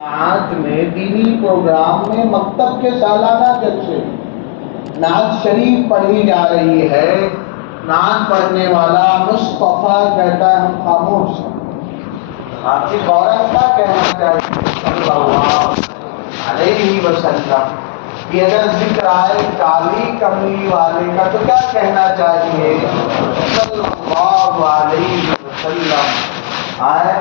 آج میں دینی پروگرام میں مکتب کے سالانہ جلسے نعت شریف پڑھی جا رہی ہے۔ نعت پڑھنے والا مصطفیٰ کہتا ہے ہم خاموش ہیں۔ حافظ غورن کا کہنا چاہیے صلی اللہ علیہ وسلم کہ اگر ذکر آئے کالی کملی والے کا تو کیا کہنا چاہیے؟ صلی اللہ علیہ وسلم۔ آئے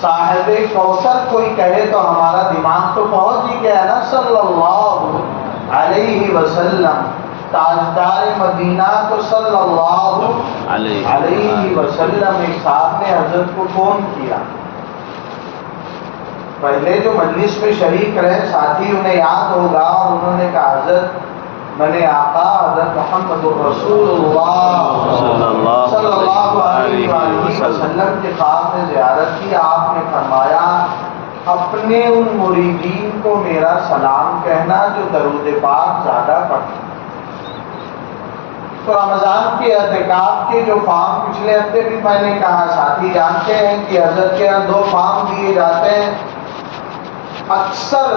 صاحب کوثر کوئی کہے تو ہمارا دماغ تو پہنچ ہی گیا نا، صلی اللہ علیہ وسلم۔ تاجدار مدینہ تو صلی اللہ علیہ وسلم۔ ایک صاحب نے حضرت کو فون کیا، پہلے جو مجلس میں شریک رہے ساتھی انہیں یاد ہوگا، اور انہوں نے کہا حضرت میں نے آقا حضرت محمد الرسول اللہ صلی اللہ علیہ وسلم کے خواب میں زیارت کی۔ آپ نے فرمایا اپنے ان مریدین کو میرا سلام کہنا جو درود پاک زیادہ پڑھتے۔ تو رمضان کے اعتکاف کے جو فارم پچھلے ہفتے بھی میں نے کہا، ساتھی جانتے ہیں کہ حضرت کے یہاں 2 فارم دیے جاتے ہیں۔ اکثر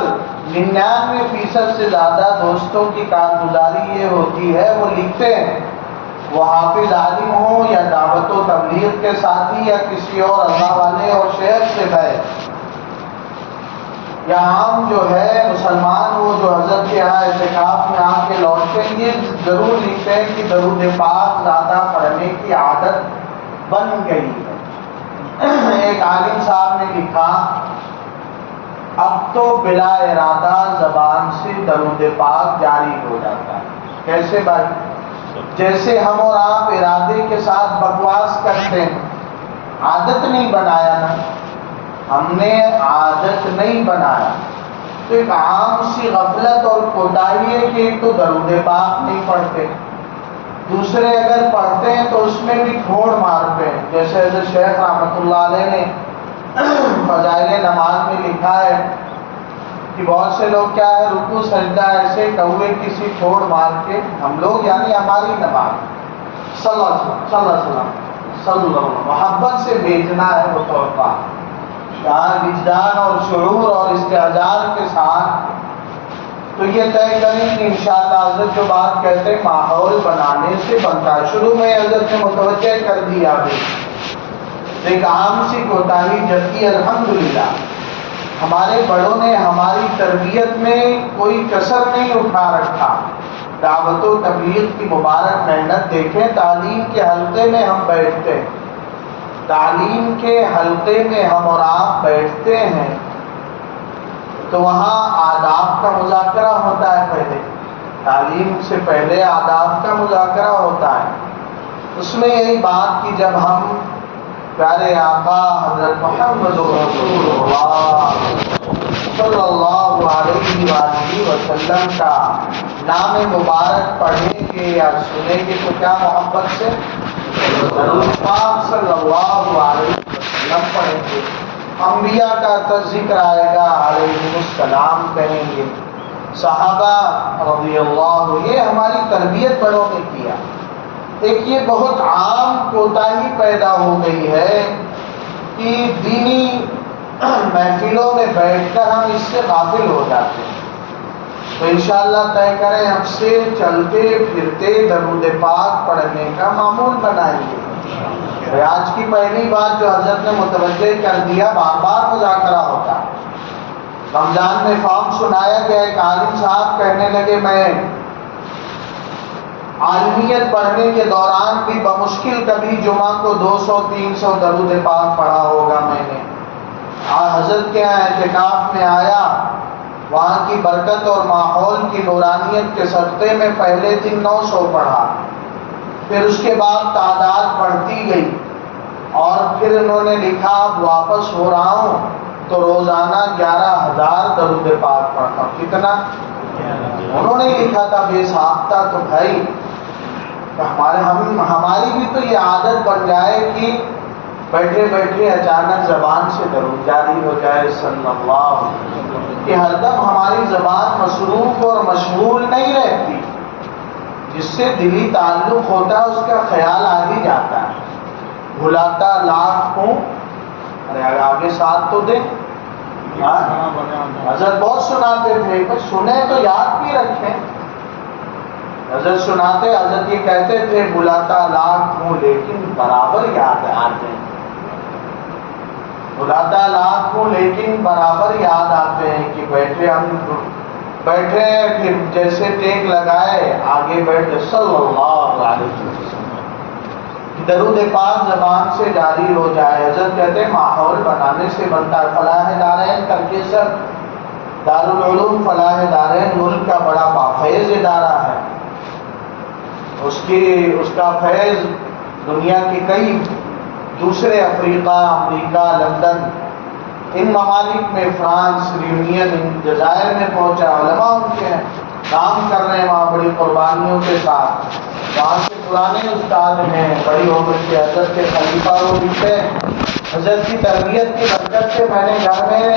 99% سے زیادہ دوستوں کی کارگزاری یہ ہوتی ہے، وہ لکھتے ہیں، وہ حافظ عالم ہوں یا دعوت و تبلیغ کے ساتھی یا کسی اور اللہ والے اور شہر سے گئے، یا عام جو ہے مسلمان وہ جو حضرت کے یہاں اعتکاف میں آ کے لوٹتے ہیں، یہ ضرور لکھتے ہیں کہ درود پاک زیادہ پڑھنے کی عادت بن گئی ہے۔ ایک عالم صاحب نے لکھا اب تو بلا ارادہ زبان سے درود پاک جاری ہو جاتا ہے۔ کیسے بھائی؟ جیسے ہم اور آپ ارادے کے ساتھ بکواس کرتے ہیں، عادت نہیں بنایا نا، ہم نے عادت نہیں بنایا۔ تو ایک عام سی غفلت اور کوتاہی ہے کہ ایک تو درود پاک نہیں پڑھتے، دوسرے اگر پڑھتے ہیں تو اس میں بھی کھوڑ مارتے ہیں۔ جیسے حضرت شیخ رحمۃ اللہ علیہ نے فضائل نماز میں لکھا ہے کہ بہت سے لوگ کیا ہے رکوع سجدہ ایسے کوے کسی کھوڑ مار کے، ہم لوگ یعنی ہماری نماز صلی اللہ علیہ وسلم محبت سے بھیجنا ہے وہ تحفہ، وجدان اور شعور اور استعجال کے ساتھ۔ تو یہ طے کریں کہ انشاءاللہ حضرت جو بات کہتے ہیں ماحول بنانے سے بنتا ہے۔ شروع میں حضرت نے متوجہ کر دیا بھی ایک عام سی کوتاہی، جبکہ الحمدللہ ہمارے بڑوں نے ہماری تربیت میں کوئی کسر نہیں اٹھا رکھا۔ دعوت و تبلیغ کی مبارک محنت دیکھیں، تعلیم کے حلقے میں ہم بیٹھتے ہیں، تعلیم کے حلقے میں ہم اور آپ بیٹھتے ہیں تو وہاں آداب کا مذاکرہ ہوتا ہے۔ پہلے تعلیم سے پہلے آداب کا مذاکرہ ہوتا ہے۔ اس میں یہی بات کہ جب ہم پیارے آقا حضرت محمد رسول اللہ صلی اللہ علیہ وآلہ وسلم کا نام مبارک پڑھیں گے یا سنیں گے تو کیا محبت سے درود پاک صلی اللہ علیہ وسلم پڑھیں گے، انبیاء کا ذکر آئے گا علیہ السلام کہیں گے، صحابہ رضی اللہ، یہ ہماری تربیت بڑوں نے کیا۔ ایک یہ بہت عام کوتاہی پیدا ہو گئی ہے کہ دینی محفلوں میں بیٹھ کر ہم اس سے غافل ہو جاتے ہیں۔ تو انشاءاللہ طے کریں اب سے چلتے پھرتے درود پاک پڑھنے کا معمول بنائیں گے۔ آج کی پہلی بات جو حضرت نے متوجہ کر دیا، بار بار مذاکرہ ہوتا ہے۔ رمضان میں فارم سنایا گیا، ایک عالم صاحب کہنے لگے میں عالمیت پڑھنے کے دوران بھی بمشکل کبھی جمعہ کو 200-300 درود پاک پڑھا ہوگا میں نے۔ حضرت کے یہاں اعتکاف میں آیا، وہاں کی برکت اور ماحول کی نورانیت کے صدقے میں پہلے دن 900 پڑھا، پھر اس کے بعد تعداد بڑھتی گئی، اور پھر انہوں نے لکھا اب واپس ہو رہا ہوں تو روزانہ 11,000 درود پاک پڑھتا ہوں۔ کتنا؟ انہوں نے لکھا تھا بے ساختہ۔ تو بھائی ہماری بھی تو یہ عادت بن جائے کہ بیٹھے بیٹھے اچانک زبان سے درود جاری ہو جائے صلی اللہ، کہ ہر دم ہماری زبان مصروف اور مشغول نہیں رہتی، جس سے دلی تعلق ہوتا ہے اس کا خیال آ ہی جاتا ہے۔ بھلاتا لاکھ ہوں، ارے آگے ساتھ تو دیں، حضرت بہت سناتے تھے، بس سنیں تو یاد بھی رکھیں. حضرت سناتے، حضرت یہ کہتے تھے بلاتا لاکھ ہوں لیکن برابر یاد آتے ہیں. بلاتا لاکھ ہوں لیکن برابر یاد آتے ہیں کہ بیٹھے ہم بیٹھے پھر جیسے ٹیک لگائے آگے بیٹھے صلی اللہ علیہ وسلم درود پاک زبان سے جاری ہو جائے. حضرت کہتے ہیں ماحول بنانے سے بنتا ہے. فلاح دارین کرکیسر دارالعلوم فلاح دارین ملک کا بڑا بافیض ادارہ ہے. اس کا فیض دنیا کے کئی دوسرے افریقہ، امریکہ، لندن، ان ممالک میں، فرانس، ریونین، ان جزائر میں پہنچا. علماء ان کے ہیں، کام کر رہے ہیں وہاں بڑی قربانیوں کے ساتھ. وہاں کے پرانے استاد ہیں، بڑی عمر کے حضرت کے خلیفہ وہ بھی تھے. حضرت کی تربیت کی برکت سے میں نے گھر میں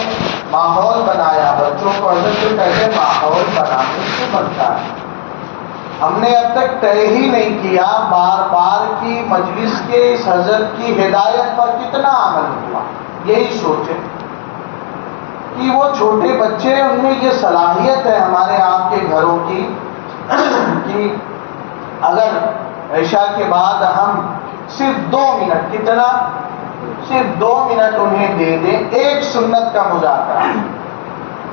ماحول بنایا. بچوں کو حضرت جو کہتے ہیں ماحول بنانے سے بنتا ہے. ہم نے اب تک طے ہی نہیں کیا بار بار کی مجلس کے اس حضرت کی ہدایت پر کتنا عمل ہوا. یہی سوچیں کہ وہ چھوٹے بچے، ان میں یہ صلاحیت ہے ہمارے آپ کے گھروں کی کہ اگر عشاء کے بعد ہم صرف 2 منٹ، کتنا؟ صرف 2 منٹ انہیں دے دیں، ایک سنت کا مذاکرہ.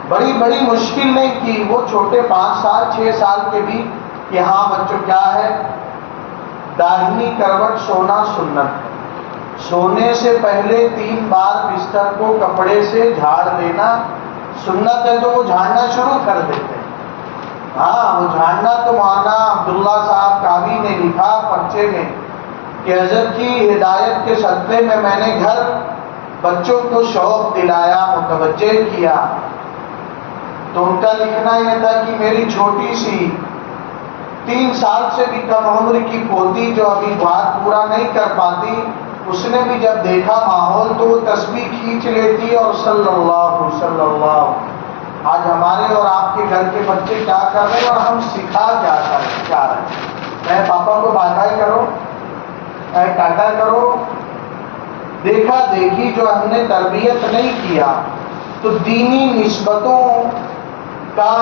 بڑی بڑی مشکل نہیں کی. وہ چھوٹے 5 سال 6 سال کے بھی کہ ہاں بچوں کیا ہے، داہنی کروٹ سونا سنت ہے. سونے سے پہلے 3 بار بستر کو کپڑے سے جھاڑ دینا سنت ہے. تو وہ جھاڑنا شروع کر دیتے ہیں. ہاں وہ جھاڑنا تو مولانا عبداللہ صاحب کاوی نے لکھا پرچے میں کہ حضرت کی ہدایت کے صدقے میں نے گھر بچوں کو شوق دلایا، متوجہ کیا. تو ان کا لکھنا یہ تھا کہ میری چھوٹی سی 3 سال سے بھی کم عمر کی پوتی جو ابھی بات پورا نہیں کر پاتی، اس نے بھی جب دیکھا ماحول تو وہ تسبیح کھینچ لیتی اور صلی اللہ. آج ہمارے اور آپ کے گھر کے بچے کیا کر رہے ہیں اور ہم سکھا کیا رہے ہیں؟ اے پاپا کو بائے بائے کرو، اے ٹاٹا کرو. دیکھا دیکھی جو ہم نے تربیت نہیں کیا تو دینی نسبتوں کا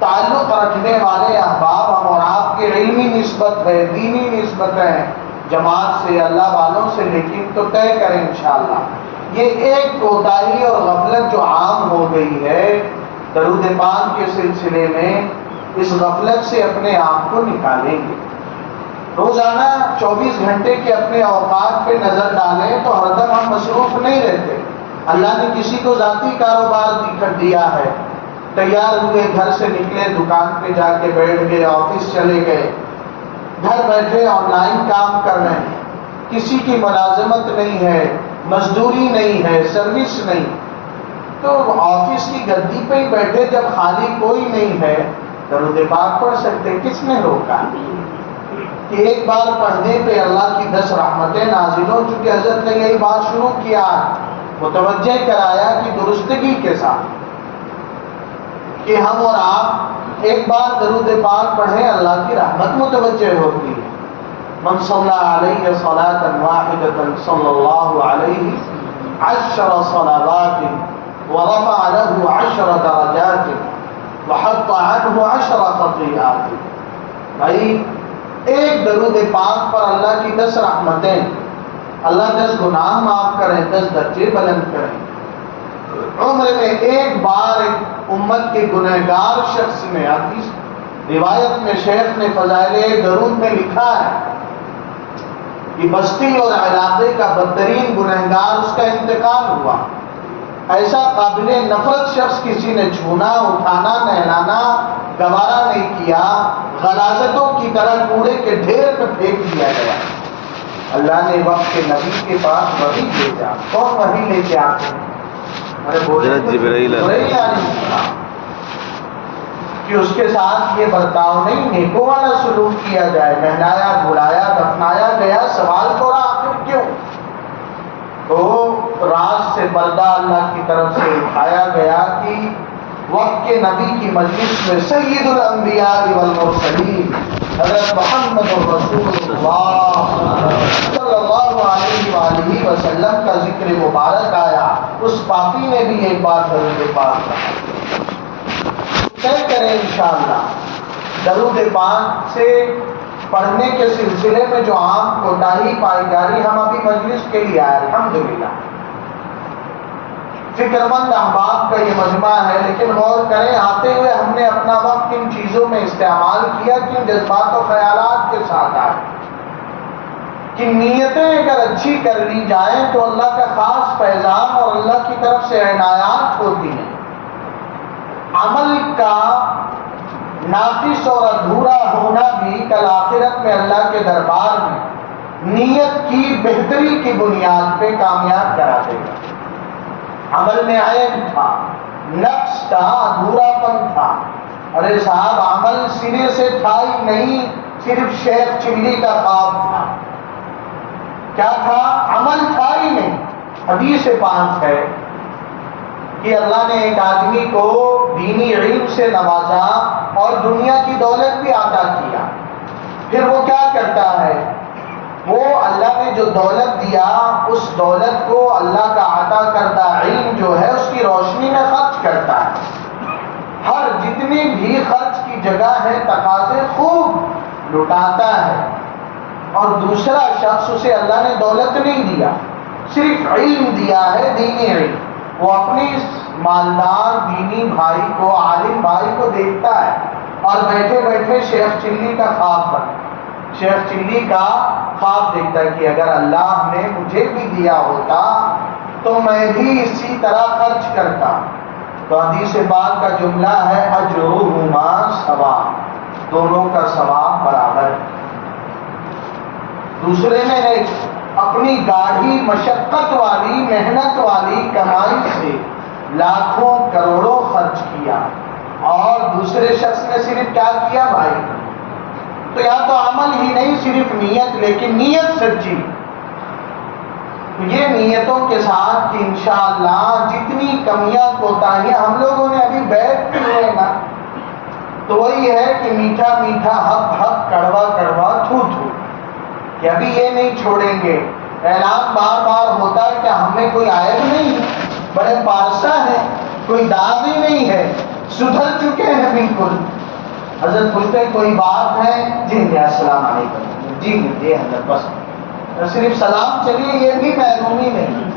تعلق رکھنے والے احباب ہم اور آپ کے علمی نسبت ہے، دینی نسبت ہے جماعت سے، اللہ والوں سے، لیکن تو طے کریں انشاءاللہ. یہ ایک کوتاہی اور غفلت جو عام ہو گئی ہے درود پاک کے سلسلے میں، اس غفلت سے اپنے آپ کو نکالیں گے. روزانہ 24 گھنٹے کے اپنے اوقات پہ نظر ڈالیں تو ہر دم ہم مصروف نہیں رہتے. اللہ نے کسی کو ذاتی کاروبار دیا ہے، تیار ہوئے گھر سے نکلے، دکان پہ جا کے بیٹھ گئے، آفس چلے گئے، گھر بیٹھے آن لائن کام کر رہے ہیں. کسی کی ملازمت نہیں ہے، مزدوری نہیں ہے، سروس نہیں، تو آفس کی گدی پہ ہی بیٹھے جب خالی کوئی نہیں ہے درود پاک پڑھ سکتے. کس نے روکا کہ ایک بار پڑھنے پہ اللہ کی 10 رحمتیں نازل ہو؟ چونکہ حضرت نے یہی بات شروع کیا، متوجہ کرایا کہ درستگی کے ساتھ کہ ہم اور آپ ایک بار درود پاک پڑھیں اللہ کی رحمت متوجہ ہوتی ہے. من صلی علیہ صلاۃ واحدۃ صلی اللہ علیہ 10 صلوات ورفع له 10 درجات وحط عنه 10 خطیئات. بھائی ایک درود پاک پر اللہ کی 10 رحمتیں، اللہ 10 گناہ معاف کریں، 10 درجے بلند کریں. عمر میں ایک بار ایک امت کے گنہگار شخص نے، حدیث روایت میں شیخ نے فضائل درود میں لکھا ہے کہ بستی اور علاقے کا بدترین گنہگار اس کا انتقال ہوا. ایسا قابل نفرت شخص کسی نے چھونا، اٹھانا، نہلانا گوارا نہیں کیا، غلاظتوں کی طرح کوڑے کے ڈھیر پہ پھینک دیا گیا. اللہ نے وقت کے نبی کے پاس وحی بھیجا. کون وحی لے کے آتے ہیں؟ جبرائیل علیہ السلام. کہ اس کے ساتھ یہ برتاؤ نہیں، نیکوں والا سلوک کیا جائے. نہلایا، دھلایا، دفنایا گیا، سوال تو رہا آخر کیوں؟ تو راز سے پردہ اللہ کی طرف سے اٹھایا گیا کہ وقت کے نبی کی مجلس میں سید الانبیاء والمرسلین حضرت محمد رسول اللہ صلی اللہ علیہ وآلہ وسلم کا ذکر مبارک آیا، اس پاکی میں بھی ایک بار درود پاک پڑھا۔ طے کریں انشاءاللہ درود پاک سے پڑھنے کے سلسلے میں جو عام کوتاہی پائی جا رہی، ہم ابھی مجلس کے لیے آئے الحمدللہ، فکر مند احباب کا یہ مجمع ہے، لیکن غور کریں آتے ہوئے ہم نے اپنا وقت کن چیزوں میں استعمال کیا، کن جذبات و خیالات کے ساتھ آئے، کہ نیتیں اگر اچھی کر لی جائیں تو اللہ کا خاص فیضان اور اللہ کی طرف سے عنایات ہوتی ہیں۔ عمل کا ناقص اور ادھورا ہونا بھی کل آخرت میں اللہ کے دربار میں نیت کی بہتری کی بنیاد پہ کامیاب کرا دے گا۔ عمل میں عیب تھا، نقص تھا، ادھورا پن تھا، ارے صاحب عمل سرے سے تھا ہی نہیں، صرف شیخ چلی کا خواب تھا۔ کیا تھا؟ عمل تھا ہی نہیں۔ حدیث پاک ہے کہ اللہ نے ایک آدمی کو دینی علم سے نوازا اور دنیا کی دولت بھی عطا کیا، پھر وہ کیا کرتا ہے؟ وہ اللہ نے جو دولت دیا اس دولت کو اللہ کا عطا کردہ علم جو ہے اس کی روشنی میں خرچ کرتا ہے، ہر جتنی بھی خرچ کی جگہ ہے تقاضے خوب لٹاتا ہے، اور دوسرا شخص اسے اللہ نے دولت نہیں دیا، صرف علم دیا ہے، دینی علم، وہ اپنی اس مالدار دینی بھائی کو، عالم بھائی کو دیکھتا ہے اور بیٹھے بیٹھے شیخ چلی کا خواب بن شیخ چلی کا خواب دیکھتا ہے کہ اگر اللہ نے مجھے بھی دیا ہوتا تو میں بھی اسی طرح خرچ کرتا۔ تو حدیث پاک کا جملہ ہے اجرہما سواء، دونوں کا ثواب برابر۔ دوسرے نے اپنی گاڑھی مشقت والی، محنت والی کمائی سے لاکھوں کروڑوں خرچ کیا، اور دوسرے شخص نے صرف کیا کیا بھائی؟ تو یا تو عمل ہی نہیں صرف نیت، لیکن نیت سچی۔ یہ نیتوں کے ساتھ کہ انشاءاللہ جتنی کمیاں کوتاہیاں ہم لوگوں نے ابھی بیٹھ ہوئے نا، تو وہی ہے کہ میٹھا میٹھا حق حق، کڑوا کڑوا تھو تھو، کہ ابھی یہ نہیں چھوڑیں گے۔ اعلان بار بار ہوتا ہے کہ ہم میں کوئی عیب نہیں ہے، بڑے پارسا ہے، کوئی داغ ہی نہیں ہے، سدھر چکے ہیں بالکل۔ حضرت پوچھتے ہیں کوئی بات ہے؟ جی السلام علیکم، جی جی حضرت بس صرف سلام چلیے، یہ بھی محرومی نہیں۔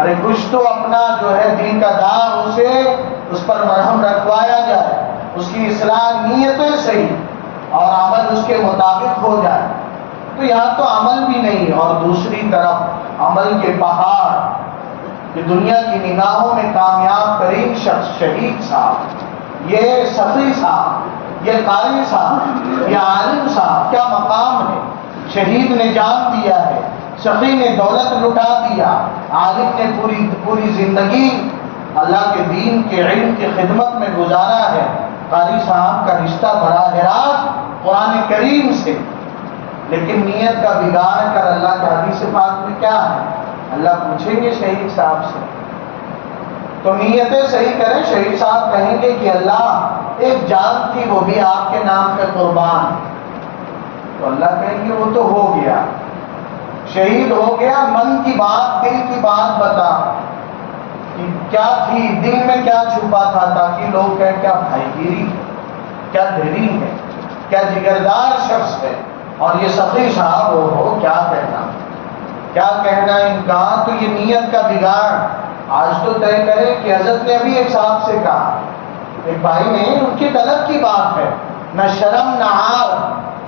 ارے کچھ تو اپنا جو ہے دل کا داغ اسے اس پر مرہم رکھوایا جائے، اس کی اصلاح نیتیں صحیح اور عمل اس کے مطابق ہو جائے۔ تو یہاں تو عمل بھی نہیں، اور دوسری طرف عمل کے پہاڑ، کہ دنیا کی نگاہوں میں کامیاب ترین شخص شہید صاحب، یہ سخی صاحب، یہ قاری صاحب، یہ عالم صاحب، کیا مقام ہے۔ شہید نے جان دیا ہے، سخی نے دولت لٹا دیا، عالم نے پوری زندگی اللہ کے دین کے علم کی خدمت میں گزارا ہے، قاری صاحب کا رشتہ براہ راست قرآن کریم سے، لیکن نیت کا بگاڑ کر اللہ کے حدیث پاک میں کیا ہے؟ اللہ پوچھیں گے شہید صاحب سے۔ تو نیتیں صحیح کریں۔ شہید صاحب کہیں گے کہ اللہ ایک جان تھی وہ بھی آپ کے نام پہ قربان، تو اللہ کہیں گے وہ تو ہو گیا، شہید ہو گیا، من کی بات، دل کی بات بتا کہ کیا تھی دل میں، کیا چھپا تھا، تاکہ لوگ کہیں کیا بھائی گیری ہے، کیا دھیری ہے، کیا جگردار شخص ہے۔ اور یہ سخی صاحب ہو کیا کہنا ان کا۔ تو یہ نیت کا بگاڑ آج تو طے کرے کہ حضرت نے ابھی ایک صاحب سے کہا، ایک بھائی نے، ان کی طلب کی بات ہے، نہ شرم نہ عار،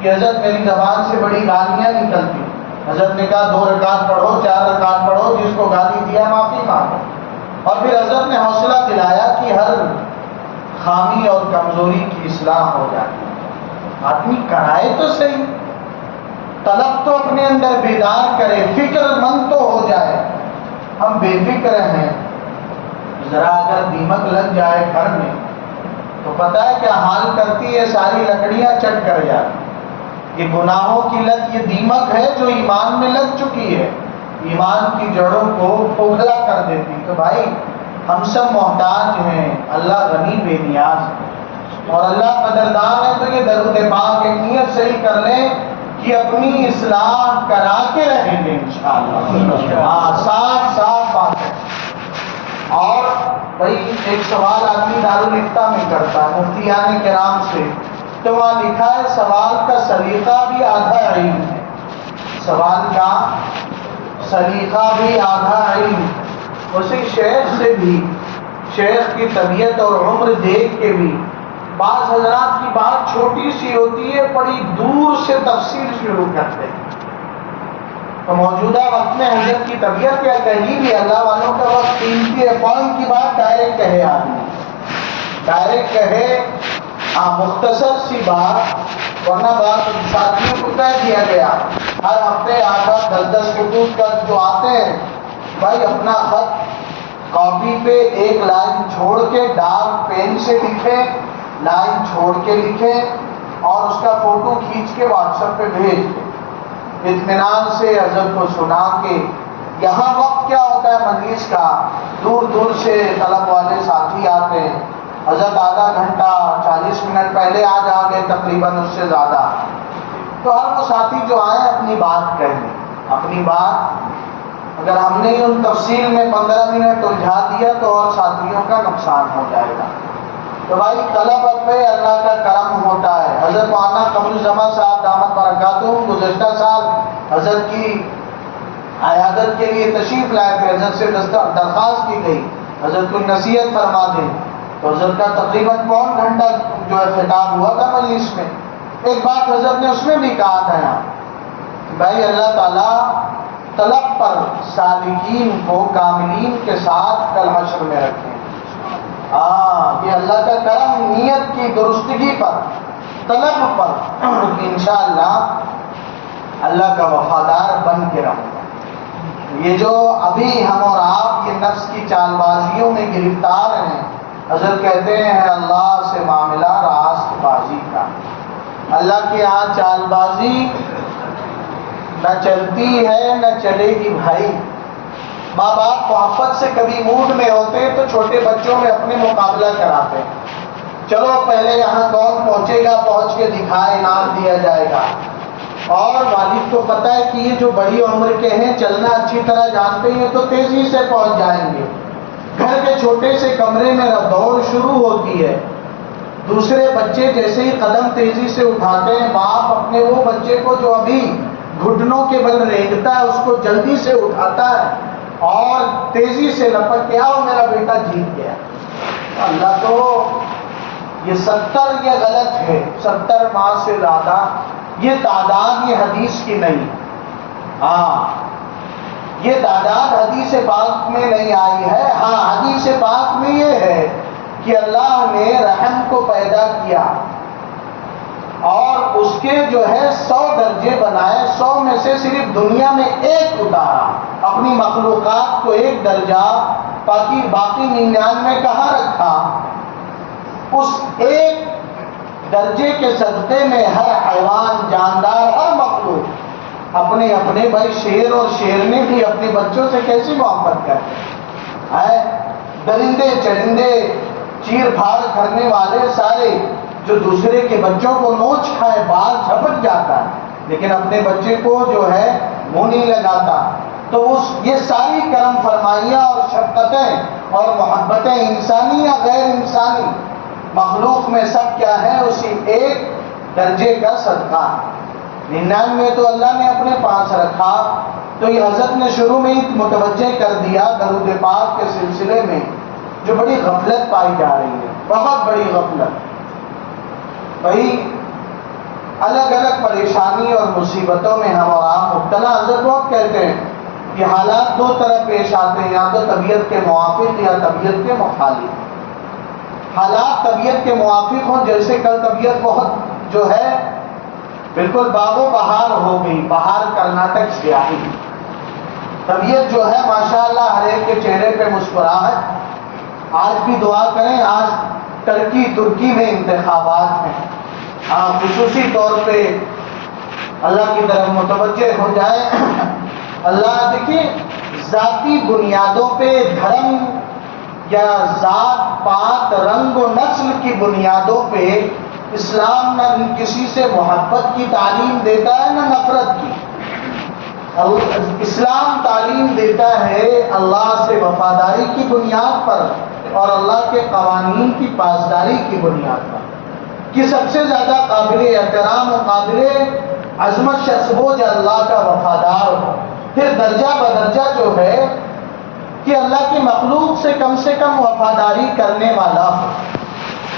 کہ حضرت میری زبان سے بڑی گالیاں نکلتی، حضرت نے کہا 2 رکعت پڑھو، 4 رکعت پڑھو، جس کو گالی دیا معافی مانگو، اور پھر حضرت نے حوصلہ دلایا کہ ہر خامی اور کمزوری کی اصلاح ہو جاتی ہے۔ آدمی کرائے تو صحیح، طلب تو اپنے اندر بیدار کرے، فکر مند تو ہو جائے۔ ہم بے فکر ہیں، ذرا اگر دیمک لگ جائے گھر میں تو پتہ ہے کیا حال کرتی ہے، ساری لکڑیاں چٹ کر جاتی۔ یہ گناہوں کی لت، یہ دیمک ہے جو ایمان میں لگ چکی ہے، ایمان کی جڑوں کو کھوکھلا کر دیتی۔ تو بھائی ہم سب محتاج ہیں، اللہ غنی بے نیاز ہے، اور اللہ قدردان ہے۔ تو یہ درود پاک ایک نیت صحیح کر لیں کہ اپنی اصلاح کرا کے رہیں گے انشاءاللہ. ہاں صاف صاف بات ہے. اور بھائی ایک سوال آدمی دارالفتہ میں کرتا ہے مفتیان کرام سے، تو وہاں لکھا ہے سوال کا سلیقہ بھی آدھا علم ہے. سوال کا سلیقہ بھی آدھا علم. اسی شیخ سے بھی، شیخ کی طبیعت اور عمر دیکھ کے بھی بعض حضرات کی بات چھوٹی سی ہوتی ہے، بڑی دور سے تفسیر شروع کرتے ہیں. تو موجودہ وقت میں حضرت کی طبیعت یا کہیں بھی اللہ والوں کا وقت قیمتی ہے، فون کی بات ڈائریکٹ کہے آدمی، ڈائریکٹ کہے. مختصر سی بات، ورنہ بات ساتھیوں کو کہہ دیا گیا ہر ہفتے 8-10 خطوط کا جو آتے ہیں، بھائی اپنا خط کاپی پہ ایک لائن چھوڑ کے ڈارک پین سے لکھیں، لائن چھوڑ کے لکھیں اور اس کا فوٹو کھینچ کے واٹس ایپ پہ بھیج دیں. اطمینان سے حضرت کو سنا کے. یہاں وقت کیا ہوتا ہے مجلس کا، دور دور سے طلب والے ساتھی آتے ہیں. حضرت آدھا گھنٹہ 40 منٹ پہلے آج آ گئے تقریباً، اس سے زیادہ. تو ہر وہ ساتھی جو آئے اپنی بات کہیں، اپنی بات. اگر ہم نے ان تفصیل میں 15 منٹ الجھا دیا تو اور ساتھیوں کا نقصان ہو جائے گا. تو بھائی طلب پہ اللہ کا کرم ہوتا ہے. حضرت مولانا قمر الزمان صاحب دامت برکاتہ گزشتہ سال حضرت کی عیادت کے لیے تشریف لائے تھے. حضرت سے درخواست کی گئی حضرت کو نصیحت فرما دیں. تو حضرت کا تقریباً پون گھنٹہ جو ہے خطاب ہوا تھا مجلس میں. ایک بات حضرت نے اس میں بھی کہا تھا کہ بھائی اللہ تعالیٰ طلب پر سالکین کو کاملین کے ساتھ کل حشر میں رکھیں. یہ اللہ کا کرم نیت کی درستگی پر، طلب پر انشاءاللہ اللہ کا وفادار بن کے رہوں گا. یہ جو ابھی ہم اور آپ یہ نفس کی چال بازیوں میں گرفتار ہیں، حضرت کہتے ہیں اللہ سے معاملہ راست بازی کا. اللہ کے ہاں چال بازی نہ چلتی ہے نہ چلے گی بھائی. ماں باپ محبت سے کبھی موڈ میں ہوتے ہیں تو چھوٹے بچوں میں اپنے مقابلہ کراتے ہیں. چلو پہلے یہاں کون پہنچے گا، پہنچ کے دکھائے، انعام دیا جائے گا. اور والد کو پتہ ہے کہ یہ جو بڑی عمر کے ہیں چلنا اچھی طرح جانتے ہیں تو تیزی سے پہنچ جائیں گے. گھر کے چھوٹے سے کمرے میں دوڑ شروع ہوتی ہے. دوسرے بچے جیسے ہی قدم تیزی سے اٹھاتے ہیں، باپ اپنے وہ بچے کو جو ابھی گھٹنوں کے بل رینگتا ہے اس کو جلدی سے اٹھاتا ہے اور تیزی سے لپٹ کے آؤ میرا بیٹا جیت گیا. اللہ تو یہ 70 یہ غلط ہے، 70 ماہ سے زیادہ یہ تعداد یہ حدیث کی نہیں. یہ تعداد حدیث پاک میں نہیں آئی ہے. حدیث پاک میں یہ ہے کہ اللہ نے رحم کو پیدا کیا اور اس کے جو ہے 100 درجے بنائے، 100 میں سے صرف دنیا میں ایک اتارا. اپنی مخلوقات کو ایک درجہ باقی 99 کہاں رکھا؟ اس ایک درجے کے صدقے میں ہر حیوان، جاندار، ہر مخلوق اپنے اپنے بھائی شیر اور شیرنی بھی اپنے بچوں سے کیسی محبت کرتے ہیں. درندے چرندے چیر پھاڑ کرنے والے سارے جو دوسرے کے بچوں کو نوچ کھائے بال جھپٹ جاتا ہے لیکن اپنے بچے کو جو ہے منہ نہیں لگاتا. تو یہ ساری کرم فرمائیاں اور شفقتیں اور محبتیں انسانی یا غیر انسانی مخلوق میں سب کیا ہے؟ اسی ایک درجے کا صدقہ. 99 تو اللہ نے اپنے پاس رکھا. تو یہ حضرت نے شروع میں ہی متوجہ کر دیا درود پاک کے سلسلے میں جو بڑی غفلت پائی جا رہی ہے، بہت بڑی غفلت. بھائی الگ الگ پریشانی اور مصیبتوں میں ہم اور آپ مبتلا. حضرت بہت کہتے ہیں کہ حالات دو طرح پیش آتے ہیں، یا تو طبیعت کے موافق یا طبیعت کے مخالف. حالات طبیعت کے موافق ہوں، جیسے کل طبیعت بہت جو ہے بالکل باغ و بہار ہو گئی، بہار کرناٹک سے آئی. طبیعت جو ہے ماشاءاللہ ہر ایک کے چہرے پہ مسکراہٹ. آج بھی دعا کریں، آج ترکی میں انتخابات ہیں. خصوصی طور پہ اللہ کی طرف متوجہ ہو جائے. اللہ دیکھیے ذاتی بنیادوں پہ، دھرم یا ذات پات رنگ و نسل کی بنیادوں پہ اسلام نہ کسی سے محبت کی تعلیم دیتا ہے نہ نفرت کی. اسلام تعلیم دیتا ہے اللہ سے وفاداری کی بنیاد پر اور اللہ کے قوانین کی پاسداری کی بنیاد پر کہ سب سے زیادہ قابل احترام و قابل عظمت شخص ہو جو اللہ کا وفادار ہو. پھر درجہ بدرجہ جو ہے کہ اللہ کی مخلوق سے کم وفاداری کرنے والا ہو.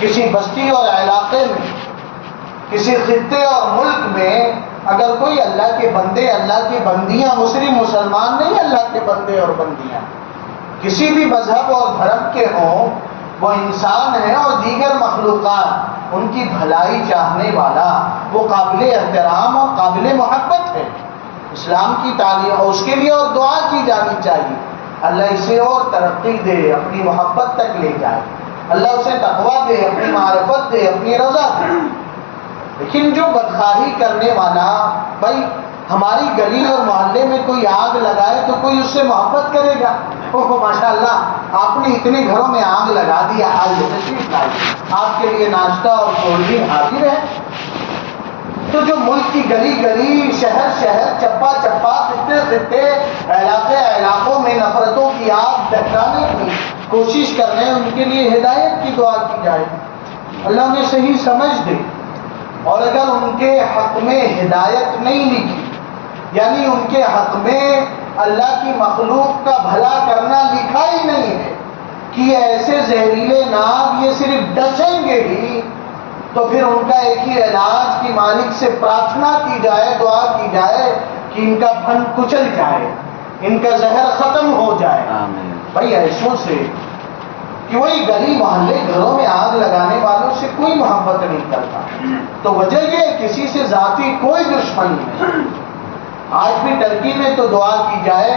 کسی بستی اور علاقے میں، کسی خطے اور ملک میں اگر کوئی اللہ کے بندے، اللہ کی بندیاں، مسلمان نہیں، اللہ کے بندے اور بندیاں کسی بھی مذہب اور دھرم کے ہوں، وہ انسان ہیں اور دیگر مخلوقات ان کی بھلائی چاہنے والا، وہ قابل احترام اور قابل محبت ہے. اسلام کی تعلیم اور اس کے لیے اور دعا کی جانی چاہیے. اللہ اسے اور ترقی دے، اپنی محبت تک لے جائے. اللہ اسے تقویٰ دے، اپنی معرفت دے، اپنی رضا دے. لیکن جو بدخواہی کرنے والا، بھائی ہماری گلی اور محلے میں کوئی آگ لگائے تو کوئی اس سے محبت کرے گا؟ اوہ ماشاءاللہ آپ نے اتنے گھروں میں آگ لگا دیا، آج تشریف لائیے، آپ کے لیے ناشتہ اور کولڈ ڈرنک حاضر ہے. تو جو ملک کی گلی گلی، شہر شہر، چپا چپا، خطے خطے، علاقوں میں نفرتوں کی آگ دہکانے کی کوشش کر رہے ہیں، ان کے لیے ہدایت کی دعا کی جائے، اللہ انہیں صحیح سمجھ دے. اور اگر ان کے حق میں ہدایت نہیں لکھی، یعنی ان کے حق میں اللہ کی مخلوق کا بھلا کرنا لکھا ہی نہیں ہے کہ یہ ایسے زہریلے ناگ یہ صرف ڈسیں گے ہی، تو پھر ان کا ایک ہی علاج کہ مالک سے پرارتھنا کی جائے، دعا کی جائے کہ ان کا پھن کچل جائے، ان کا زہر ختم ہو جائے. بھائی ایسوں سے کہ وہی گلی محلے گھروں میں آگ لگانے والوں سے کوئی محبت نہیں کرتا. تو وجہ یہ کسی سے ذاتی کوئی دشمنی نہیں. آج بھی ٹرکی میں تو دعا کی جائے.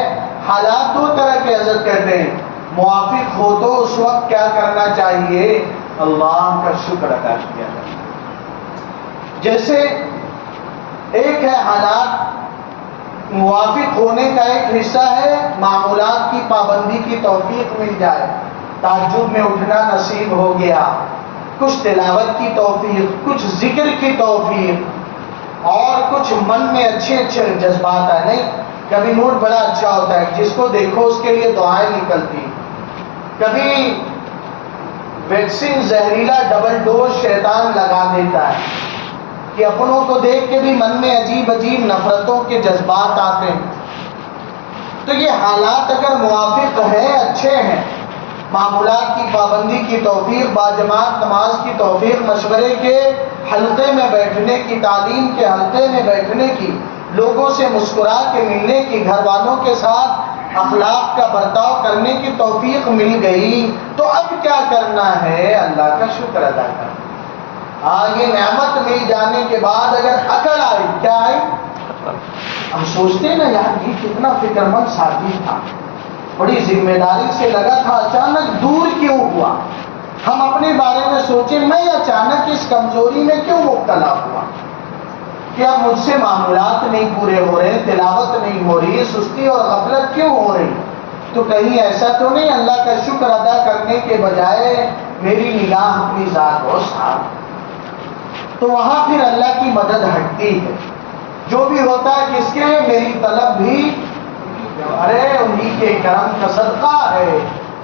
حالات دو طرح کے حضرت کہتے ہیں، موافق ہو تو اس وقت کیا کرنا چاہیے؟ اللہ کا شکر ادا کیا جائے. جیسے ایک ہے حالات موافق ہونے کا ایک حصہ ہے معمولات کی پابندی کی توفیق مل جائے، تہجد میں اٹھنا نصیب ہو گیا، کچھ تلاوت کی توفیق، کچھ ذکر کی توفیق، اور کچھ من میں اچھے اچھے جذبات آئے. نہیں، کبھی موڈ بڑا اچھا ہوتا ہے، جس کو دیکھو اس کے لیے دعائیں نکلتی. کبھی ویکسین زہریلا ڈبل ڈوز شیطان لگا دیتا ہے کہ اپنوں کو دیکھ کے بھی من میں عجیب عجیب نفرتوں کے جذبات آتے ہیں. تو یہ حالات اگر موافق ہیں، اچھے ہیں، معمولات کی پابندی کی توفیق، باجماعت نماز کی توفیق، مشورے کے حلقے میں بیٹھنے کی، تعلیم کے حلقے میں بیٹھنے کی، لوگوں سے مسکرا کے ملنے کی، گھر والوں کے ساتھ اخلاق کا برتاؤ کرنے کی توفیق مل گئی، تو اب کیا کرنا ہے؟ اللہ کا شکر ادا کرنا. یہ نعمت مل جانے کے بعد اگر اکڑ آئی، کیا آئی؟ ہم سوچتے ہیں نا یار یہ کتنا فکر مند ساتھی تھا، بڑی ذمہ داری سے لگا تھا، اچانک دور کیوں ہوا؟ ہم اپنے بارے میں سوچیں، میں اچانک اس کمزوری میں کیوں مبتلا ہوا؟ کیا مجھ سے معمولات نہیں پورے ہو رہے، تلاوت نہیں ہو رہی، سستی اور غفلت کیوں ہو رہی؟ تو کہیں ایسا تو نہیں اللہ کا شکر ادا کرنے کے بجائے میری نگاہ اپنی ذات اور ساتھ؟ تو وہاں پھر اللہ کی مدد ہٹتی ہے. جو بھی ہوتا ہے کس کے؟ میری طلب بھی، ارے انہی کے کرم کا صدقہ ہے،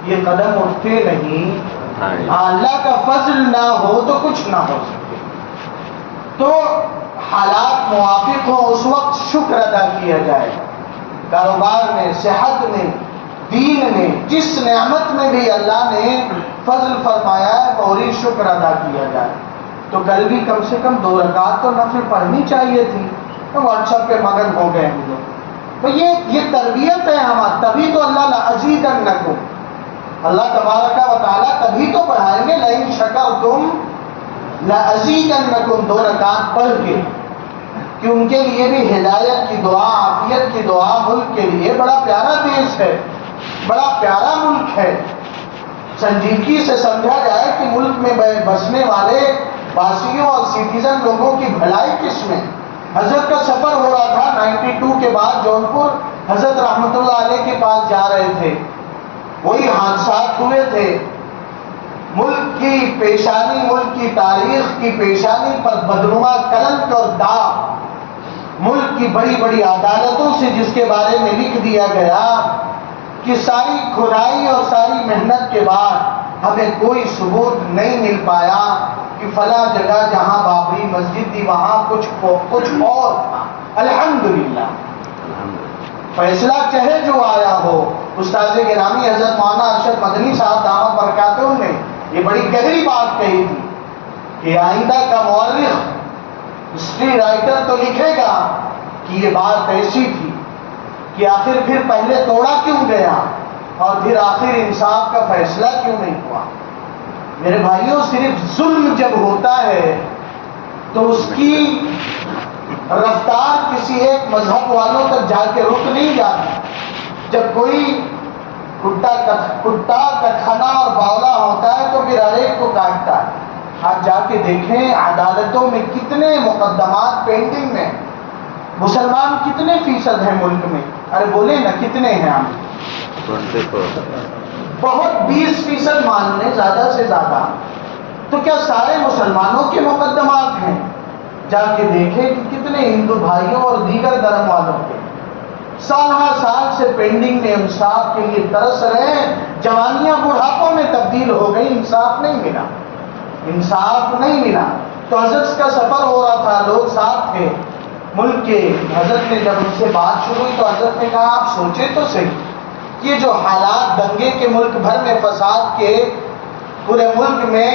یہ قدم اٹھتے نہیں. اللہ کا فضل نہ ہو تو کچھ نہ ہو سکے. تو حالات موافق ہو اس وقت شکر ادا کیا جائے. کاروبار میں، صحت میں، دین میں، جس نعمت میں بھی اللہ نے فضل فرمایا ہے فوری شکر ادا کیا جائے. تو کل بھی کم سے کم 2 رکعت تو نفل پڑھنی چاہیے تھی، تو واٹس ایپ پہ مگن ہو گئے ہم لوگ. تو یہ تربیت ہے ہمارا، تبھی تو اللہ لَأَزِيدَنَّكُمْ، اللہ تبارک و تعالیٰ تبھی تو پڑھائیں گے. لَإِن شَكَرْتُمْ لَأَزِيدَنَّكُمْ، 2 رکعت پڑھ کے، کہ ان کے لیے بھی ہدایت کی دعا، عافیت کی دعا. ملک کے لیے بڑا پیارا دیش ہے، بڑا پیارا ملک ہے. سنجیدگی سے سمجھا جائے کہ ملک میں بسنے والے باسیوں اور سٹیزن لوگوں کی بھلائی کس میں. حضرت کا سفر ہو رہا تھا 92 کے بعد جونپور، حضرت رحمت اللہ علیہ کے پاس جا رہے تھے، وہی حادثات ہوئے تھے. ملک کی پیشانی، ملک کی تاریخ کی پیشانی پر بدنما کلنک اور داغ، ملک کی بڑی بڑی عدالتوں سے جس کے بارے میں لکھ دیا گیا کہ ساری کھدائی اور ساری محنت کے بعد ہمیں کوئی ثبوت نہیں مل پایا کہ فلاں جگہ جہاں بابری مسجد تھی وہاں کچھ اور تھا۔ الحمدللہ فیصلہ چاہے جو آیا ہو، استاد گرامی حضرت مولانا ارشد مدنی صاحب دامت برکاتہ نے یہ بڑی گہری بات کہی تھی کہ آئندہ کا مورخ، ہسٹری رائٹر تو لکھے گا کہ یہ بات ایسی تھی کہ آخر پھر پہلے توڑا کیوں گیا اور پھر آخر انصاف کا فیصلہ کیوں نہیں ہوا۔ میرے بھائیوں، صرف ظلم جب ہوتا ہے تو اس کی رفتار کسی ایک مذہب والوں تک جا کے رک نہیں جاتی۔ جب کوئی کتا کٹخنا اور باولا ہوتا ہے تو پھر ہر ایک کو کاٹتا ہے۔ آپ جا کے دیکھیں عدالتوں میں کتنے مقدمات پینڈنگ میں، مسلمان کتنے فیصد ہیں ملک میں؟ ارے بولے نا کتنے ہیں ہم؟ بہت 20% مان لیں زیادہ سے زیادہ۔ تو کیا سارے مسلمانوں کے مقدمات ہیں؟ جا کے دیکھیں کہ کتنے ہندو بھائیوں اور دیگر دھرم والوں کے سال ہر سال سے پینڈنگ میں انصاف کے لیے ترس رہے ہیں۔ جوانیاں بڑھاپوں میں تبدیل ہو گئی، انصاف نہیں ملا، انصاف نہیں ملا۔ تو حضرت کا سفر ہو رہا تھا، لوگ ساتھ تھے ملک کے۔ حضرت نے جب ان سے بات شروع ہوئی تو حضرت نے کہا آپ سوچے تو صحیح، یہ جو حالات دنگے کے ملک بھر میں، فساد کے پورے ملک میں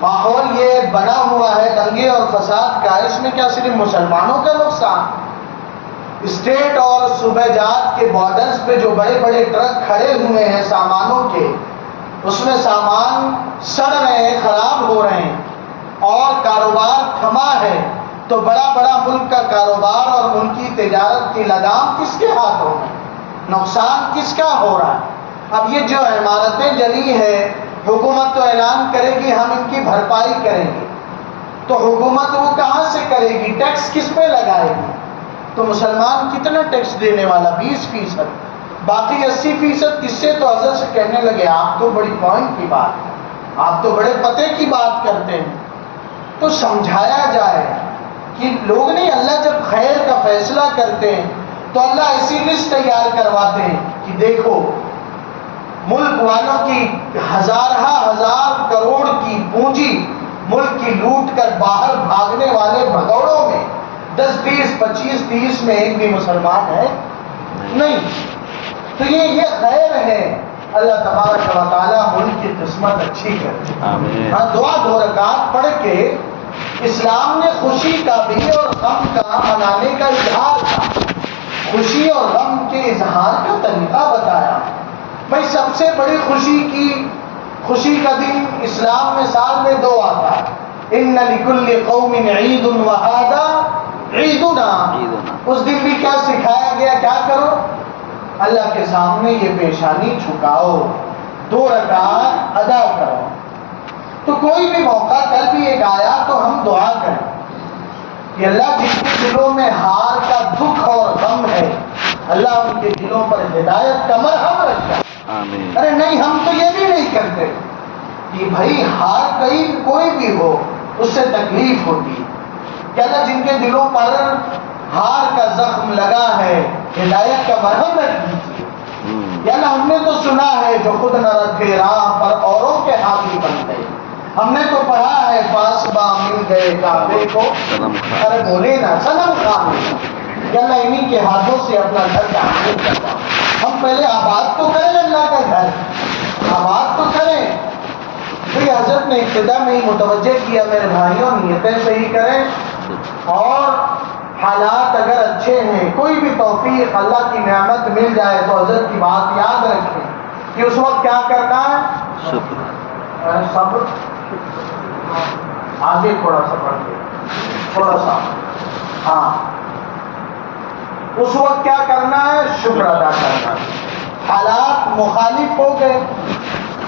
ماحول یہ بنا ہوا ہے دنگے اور فساد کا، اس میں کیا صرف مسلمانوں کا نقصان؟ اسٹیٹ اور صوبہ جات کے بارڈرز پہ جو بڑے بڑے ٹرک کھڑے ہوئے ہیں سامانوں کے، اس میں سامان سڑ رہے ہیں، خراب ہو رہے ہیں اور کاروبار تھما ہے، تو بڑا بڑا ملک کا کاروبار اور ملک کی تجارت کی لگام کس کے ہاتھوں میں؟ نقصان کس کا ہو رہا ہے؟ اب یہ جو عمارتیں جلی ہے، حکومت تو اعلان کرے گی ہم ان کی بھرپائی کریں گے، تو حکومت وہ کہاں سے کرے گی؟ ٹیکس کس پہ لگائے گی؟ تو مسلمان کتنا ٹیکس دینے والا؟ 20%، باقی 80% کس سے؟ تو حضرت سے کہنے لگے آپ تو بڑی پوائنٹ کی بات، آپ تو بڑے پتے کی بات کرتے ہیں۔ تو سمجھایا جائے کہ لوگ نہیں، اللہ جب خیر کا فیصلہ کرتے ہیں تو اللہ ایسی لسٹ تیار کرواتے ہیں کہ دیکھو ملک والوں کی ہزار کروڑ کی پونجی ملک کی لوٹ کر باہر بھاگنے والے بھگوڑوں میں 10 20 25 30 میں ایک بھی مسلمان ہے نہیں۔ تو یہ خیر ہے، اللہ تبارک و تعالیٰ ملک کی قسمت اچھی کرے۔ ہاں، دعا 2 رکعت پڑھ کے اسلام نے خوشی کا بھی اور غم کا منانے کا اظہار کا، خوشی اور غم کے اظہار کا طریقہ بتایا۔ بھائی سب سے بڑی خوشی کا دن اسلام میں سال میں 2 آتا ہے، ان لکل قوم عید وہذا عیدنا۔ اس دن بھی کیا سکھایا گیا؟ کیا کرو؟ اللہ کے سامنے یہ پیشانی جھکاؤ، 2 رکعت ادا کرو۔ تو کوئی بھی موقع، کل بھی ایک آیا تو ہم دعا کریں کہ اللہ جن کے دلوں میں ہار کا دکھ اور غم ہے، اللہ ان کے دلوں پر ہدایت کا مرہم رکھے۔ ارے نہیں، ہم تو یہ بھی نہیں کرتے کہ بھائی ہار کوئی بھی ہو اس سے تکلیف ہوتی ہے، کہ اللہ جن کے دلوں پر ہار کا زخم لگا ہے ہدایت کا مرہم رکھ دیجیے۔ یا اللہ ہم نے تو سنا ہے جو خود نہ رکھے راہ پر اوروں کے حامی بن گئے، ہم نے تو پڑھا ہے پاسباں مل گئے کعبے کو، ارے بولے نا صنم خان۔ یا اللہ انہی کے ہاتھوں سے اپنا گھر تعمیر کرتا ہوں۔ ہم پہلے آباد تو کریں اللہ کا گھر، آباد تو کریں۔ تو یہ حضرت نے ابتدا میں ہی متوجہ کیا میرے بھائیوں، نیتیں صحیح کریں، اور حالات اگر اچھے ہیں، کوئی بھی توفیق اللہ کی نعمت مل جائے تو حضرت کی بات یاد رکھیں کہ اس وقت کیا کرنا ہے؟ صبر۔ آگے تھوڑا سا پڑھ کے، تھوڑا سا، ہاں، اس وقت کیا کرنا ہے؟ شکر ادا کرنا۔ حالات مخالف ہو گئے،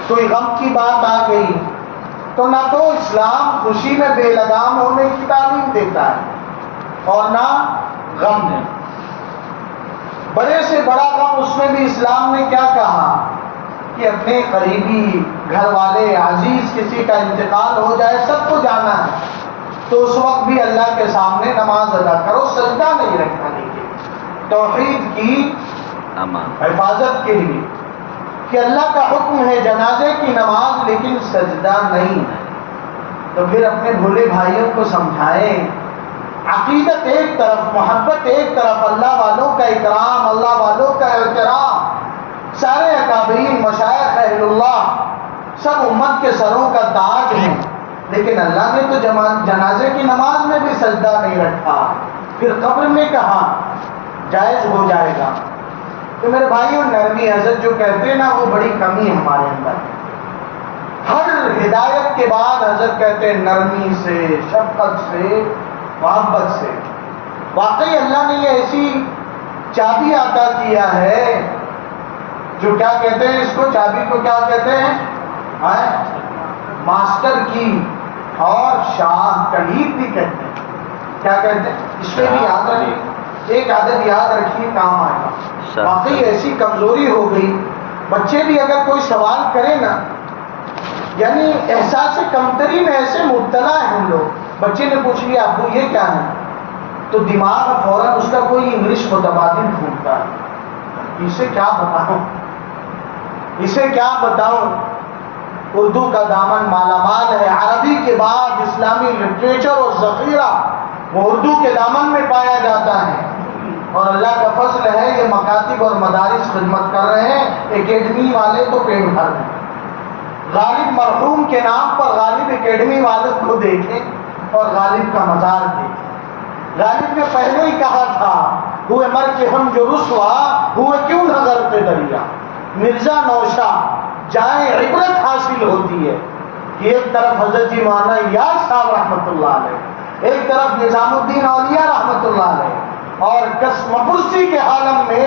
کوئی غم کی بات آ گئی تو نہ تو اسلام خوشی میں بے لگام ہونے کی تعلیم دیتا ہے اور نہ غم میں۔ بڑے سے بڑا غم اس میں بھی اسلام نے کیا کہا کہ اپنے قریبی گھر والے عزیز کسی کا انتقال ہو جائے، سب کو جانا ہے، تو اس وقت بھی اللہ کے سامنے نماز ادا کرو، سجدہ نہیں رکھنا لیجیے، توحید کی حفاظت کے لیے کہ اللہ کا حکم ہے جنازے کی نماز لیکن سجدہ نہیں ہے۔ تو پھر اپنے بھولے بھائیوں کو سمجھائیں، عقیدت ایک طرف، محبت ایک طرف، اللہ والوں کا اکرام، اللہ والوں کا احترام، سارے اکابرین مشائخ اہل اللہ سب امت کے سروں کا تاج ہیں، لیکن اللہ نے تو جنازے کی نماز میں بھی سجدہ نہیں رکھا، پھر قبر میں کہاں جائز ہو جائے گا؟ تو میرے بھائیوں، نرمی حضرت جو کہتے ہیں نا، وہ بڑی کمی ہے ہمارے اندر۔ ہر ہدایت کے بعد حضرت کہتے ہیں نرمی سے، شفقت سے، محبت سے۔ واقعی اللہ نے یہ ایسی چابی عطا کیا ہے جو کیا کہتے ہیں اس کو، چابی کو کیا کہتے ہیں؟ ماسٹر کی اور شاہ کلید بھی کہتے ہیں۔ کیا کہتے ہیں؟ اس پہ بھی یاد رکھیں، ایک عادت یاد رکھیے، کام آئے گا۔ واقعی ایسی کمزوری ہو گئی، بچے بھی اگر کوئی سوال کرے نا، یعنی احساس کمتری میں ایسے مبتلا ہے ہم لوگ، بچے نے پوچھ لیا ابو یہ کیا ہے، تو دماغ فوراً اس کا کوئی انگلش متبادل ڈھونڈتا ہے، اسے کیا بتاؤں، اسے کیا بتاؤں۔ اردو کا دامن مالا مال ہے، عربی کے بعد اسلامی لٹریچر اور ذخیرہ وہ اردو کے دامن میں پایا جاتا ہے، اور اللہ کا فضل ہے یہ مکاتب اور مدارس خدمت کر رہے ہیں، اکیڈمی والے تو پیٹ بھر رہے ہیں۔ غالب مرحوم کے نام پر غالب اکیڈمی والوں کو دیکھیں اور غالب کا مزار دیکھیں۔ غالب نے پہلے ہی کہا تھا، ہوئے مر کے ہم جو رسوا ہوئے کیوں نظر پہ دریا، مرزا نوشا جائیں عبرت حاصل ہوتی ہے کہ ایک طرف حضرت جی مولانا الیاس صاحب رحمۃ اللہ علیہ، ایک طرف نظام الدین اولیاء رحمۃ اللہ علیہ، اور قسم پرسی کے عالم میں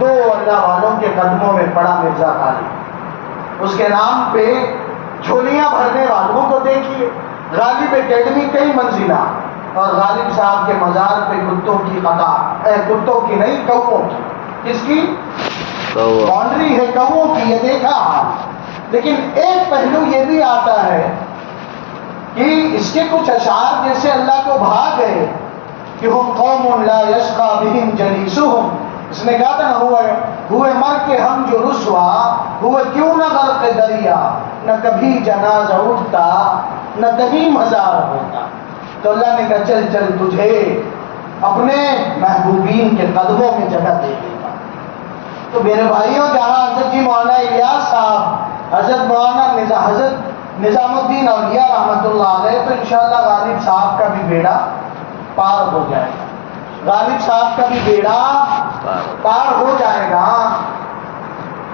دو اللہ والوں کے قدموں میں پڑا مرزا غالب۔ اس کے نام پہ جھولیاں بھرنے والوں کو دیکھیے، غالب اکیڈمی کئی منزلہ، اور غالب صاحب کے مزار پہ کتوں کی قطار، کتوں کی نہیں کووں کی، کس کی باؤنڈری ہے، کووں کی، یہ دیکھا حال۔ لیکن ایک پہلو یہ بھی آتا ہے کہ اس کے کچھ اشعار جیسے اللہ کو بھا گئے کہ ہم قوم لا یشقی بہم جلیسہم، اس نے کہا تھا نہ ہوئے مر کے ہم جو رسوا ہوئے کیوں نہ غرق دریا، نہ کبھی جنازہ اٹھتا نہ کہیں مزار ہوتا۔ تو اللہ نے کہا چل چل تجھے اپنے محبوبین کے قدموں میں جگہ دے دے گا۔ تو میرے بھائیوں، جہاں حضرت جی مولانا الیاس صاحب، حضرت نظام الدین اولیاء رحمۃ اللہ علیہ، تو انشاءاللہ غالب صاحب کا بھی بیڑا پار ہو جائے گا، غالب صاحب کا بھی بیڑا پار ہو جائے گا۔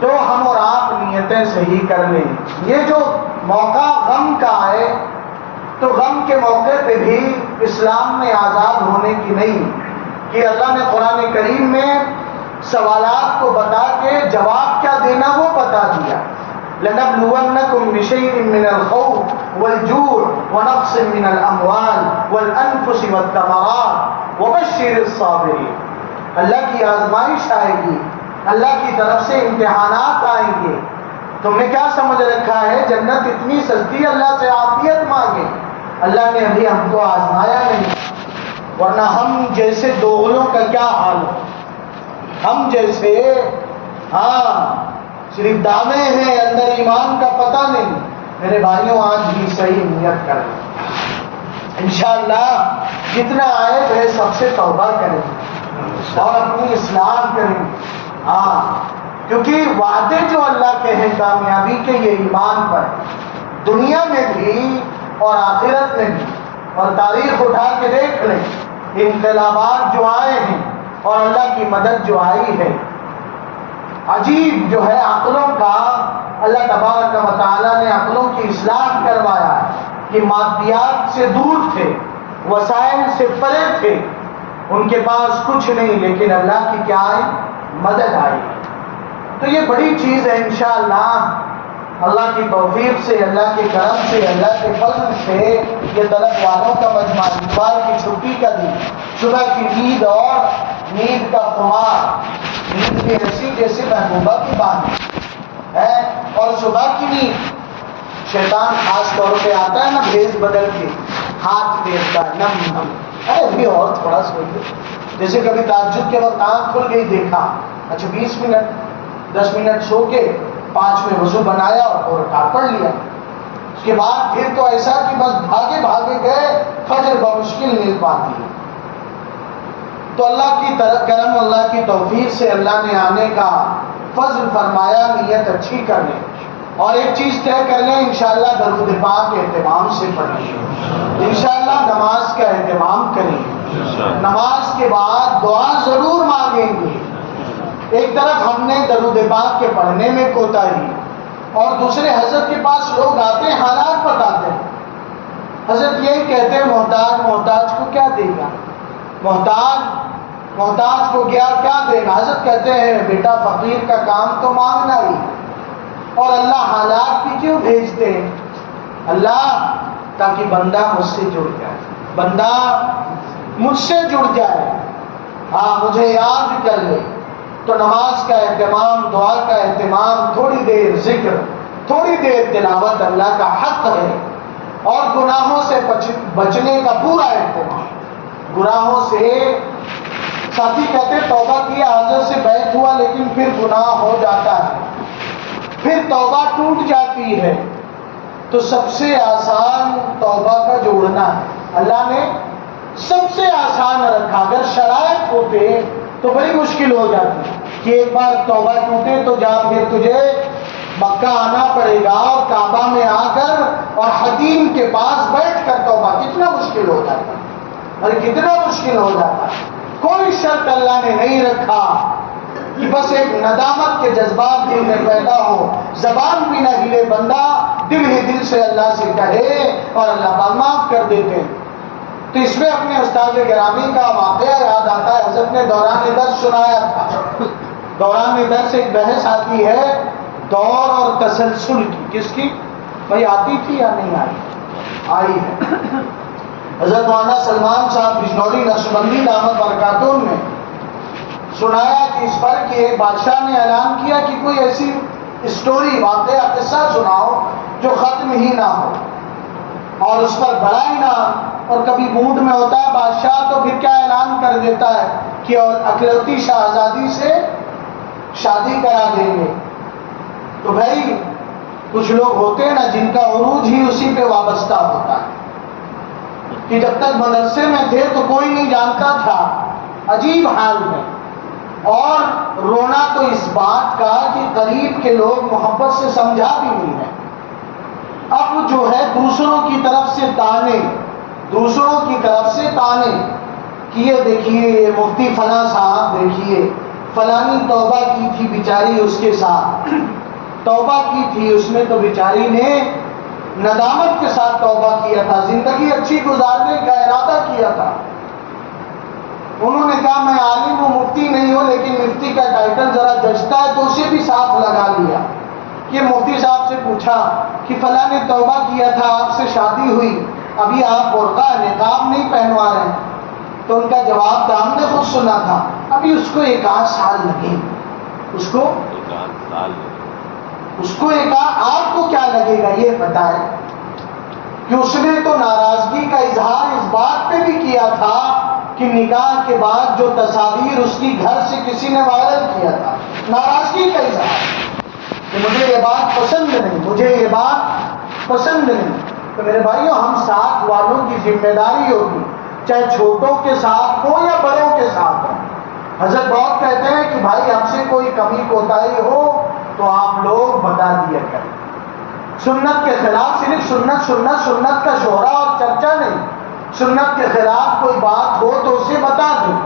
تو ہم اور آپ نیتیں صحیح کر لیں۔ یہ جو موقع غم کا ہے، تو غم کے موقع پہ بھی اسلام میں آزاد ہونے کی نہیں، کہ اللہ نے قرآن کریم میں سوالات کو بتا کے جواب کیا دینا وہ بتا دیا۔ لَنَبْلُوَنَّكُمْ بِشَيْءٍ مِّنَ الْخَوْفِ وَالْجُوعِ وَنَقْصٍ مِّنَ الْأَمْوَالِ وَالْأَنفُسِ وَالثَّمَرَاتِ وَبَشِّرِ الصَّابِرِينَ۔ اللہ کی آزمائش آئے گی، اللہ کی طرف سے امتحانات آئیں گے۔ تم نے کیا سمجھ رکھا ہے جنت اتنی سستی، اللہ سے عافیت مانگے؟ اللہ نے ابھی ہم کو آزمایا نہیں، ورنہ ہم جیسے دوغلوں کا کیا حال ہو، ہم جیسے صرف دعوے ہیں، اندر ایمان کا پتہ نہیں۔ میرے بھائیوں، آج بھی صحیح نیت کریں، انشاءاللہ جتنا آئے وہ سب سے توبہ کریں اور اپنی اصلاح کریں۔ کیونکہ وعدے جو اللہ کے ہیں کامیابی کے، یہ ایمان پر، دنیا میں بھی اور آخرت میں بھی۔ اور تاریخ اٹھا کے دیکھ لیں، انقلابات جو آئے ہیں اور اللہ کی مدد جو آئی ہے، عجیب جو ہے عقلوں کا، اللہ تبارک و تعالیٰ نے عقلوں کی اصلاح کروایا ہے کہ مادیات سے دور تھے، وسائل سے پرے تھے، ان کے پاس کچھ نہیں، لیکن اللہ کی کیا آئی؟ مدد آئی۔ تو یہ بڑی چیز ہے، انشاءاللہ اللہ کی توفیق سے، اللہ کے کرم سے، اللہ کے فضل سے یہ طلب والوں کا مجمع، اتوار کی چھٹی کا دن، صبح کی نیند اور نیند کا خمار، نیند بھی ایسی جیسے محبوبہ کی بات ہے، اور صبح کی نیند شیطان خاص طور پہ آتا ہے نا بھیس بدل کے ہاتھ پھیرتا ہے نم نم، ارے ابھی اور تھوڑا سوچو. جیسے کبھی تہجد کے وقت آنکھ کھل گئی دیکھا اچھا 20 منٹ 10 منٹ سو کے 5 میں وضو بنایا اور رکعت پڑھ لیا. اس کے بعد پھر تو ایسا کہ بس بھاگے بھاگے گئے، فجر بمشکل مل پاتی ہے. تو اللہ کی کرم، اللہ کی توفیق سے اللہ نے آنے کا فضل فرمایا. نیت اچھی کر لیں اور ایک چیز طے کر لیں، انشاءاللہ درود پاک کے اہتمام سے پڑھیں، انشاءاللہ نماز کا اہتمام کریں. نماز کے بعد دعا ضرور مانگیں گے. ایک طرف ہم نے درود پاک کے پڑھنے میں کوتاہی، اور دوسرے حضرت کے پاس لوگ آتے ہیں حالات بتاتے ہیں. حضرت یہی کہتے ہیں محتاج محتاج کو کیا دے گا، محتاج کو کیا دے گا. حضرت کہتے ہیں بیٹا فقیر کا کام تو مانگنا ہی، اور اللہ حالات بھی کیوں بھیجتے ہیں؟ اللہ تاکہ بندہ مجھ سے جڑ جائے، بندہ مجھ سے جڑ جائے، ہاں مجھے یاد کر لے. تو نماز کا اہتمام، دعا کا اہتمام، تھوڑی دیر ذکر، تھوڑی دیر تلاوت اللہ کا حق ہے. اور گناہوں سے بچنے کا پورا اہتمام. گناہوں سے ساتھی کہتے توبہ کیا، حضرت سے بیعت ہوا لیکن پھر گناہ ہو جاتا ہے، پھر توبہ ٹوٹ جاتی ہے. تو سب سے آسان توبہ کا جوڑنا ہے. اللہ نے سب سے آسان رکھا. اگر شرائط ہوتے تو بڑی مشکل ہو جاتی کہ ایک بار توبہ ٹوٹے تو جا پھر تجھے مکہ آنا پڑے گا اور کعبہ میں آ کر اور حتیم کے پاس بیٹھ کر توبہ. کتنا مشکل ہو جاتا، اور کتنا مشکل ہو جاتا. کوئی شرط اللہ نے نہیں رکھا کہ بس ایک ندامت کے جذبات دل میں پیدا ہو، زبان بھی نہ ہلے، بندہ دل ہی دل سے اللہ سے کہے اور اللہ پاک معاف کر دیتے ہیں. تو اس میں اپنے استاد گرامی کا واقعہ یاد آتا ہے. حضرت نے دوران درس سنایا تھا. دوران درس ایک بحث آتی ہے دور اور تسلسل کی. کس کی بھائی آتی تھی یا نہیں آئی ہے؟ حضرت مولانا سلمان صاحب بجنوری نقشبندی دامت برکاتہم نے سنایا کہ اس پر کہ ایک بادشاہ نے اعلان کیا کہ کوئی ایسی اسٹوری، واقعہ، قصہ سناؤ جو ختم ہی نہ ہو اور اس پر بڑا انعام. اور کبھی موڈ میں ہوتا ہے بادشاہ تو پھر کیا اعلان کر دیتا ہے کہ اور اکلوتی شہزادی سے شادی کرا دیں گے. تو بھائی کچھ لوگ ہوتے ہیں نا جن کا عروج ہی اسی پہ وابستہ ہوتا ہے کہ جب تک مدرسے میں تھے تو کوئی نہیں جانتا تھا. عجیب حال میں. اور رونا تو اس بات کا کہ قریب کے لوگ محبت سے سمجھا بھی نہیں ہے. اب جو ہے دوسروں کی طرف سے تانے کہ یہ دیکھیے یہ مفتی فلاں صاحب دیکھیے فلانی توبہ کی تھی بیچاری، اس کے ساتھ توبہ کی تھی، اس نے تو بیچاری نے ندامت کے ساتھ توبہ کیا تھا، زندگی اچھی گزارنے کا ارادہ کیا تھا. انہوں نے کہا میں عالم ہوں، مفتی نہیں ہوں، لیکن مفتی کا ٹائٹل ذرا جچتا ہے تو اسے بھی ساتھ لگا لیا. کہ مفتی صاحب سے پوچھا کہ فلاں نے توبہ کیا تھا، آپ سے شادی ہوئی، ابھی آپ برقع نقاب نہیں پہنوا رہے ہیں. تو ان کا جواب تھا ہم نے خود سنا تھا ابھی اس کو 1-8 سال لگے. اس کو 1 آپ کو کیا لگے گا یہ بتائے کہ اس نے تو ناراضگی کا اظہار اس بات پہ بھی کیا تھا کہ نکاح کے بعد جو تصاویر اس کی گھر سے کسی نے وائرل کیا تھا، ناراضگی کا اظہار کہ مجھے یہ بات پسند نہیں. تو میرے بھائیوں ہم ساتھ والوں کی ذمہ داری ہوگی، چاہے چھوٹوں کے ساتھ ہو یا بڑوں کے ساتھ ہو. حضرت بہت کہتے ہیں کہ بھائی ہم سے کوئی کمی کوتاہی ہو تو آپ لوگ بتا دیا کریں. سنت کے خلاف صرف سنت کا شہرا اور چرچا نہیں، سنت کے خلاف کوئی بات ہو تو اسے بتا دیں.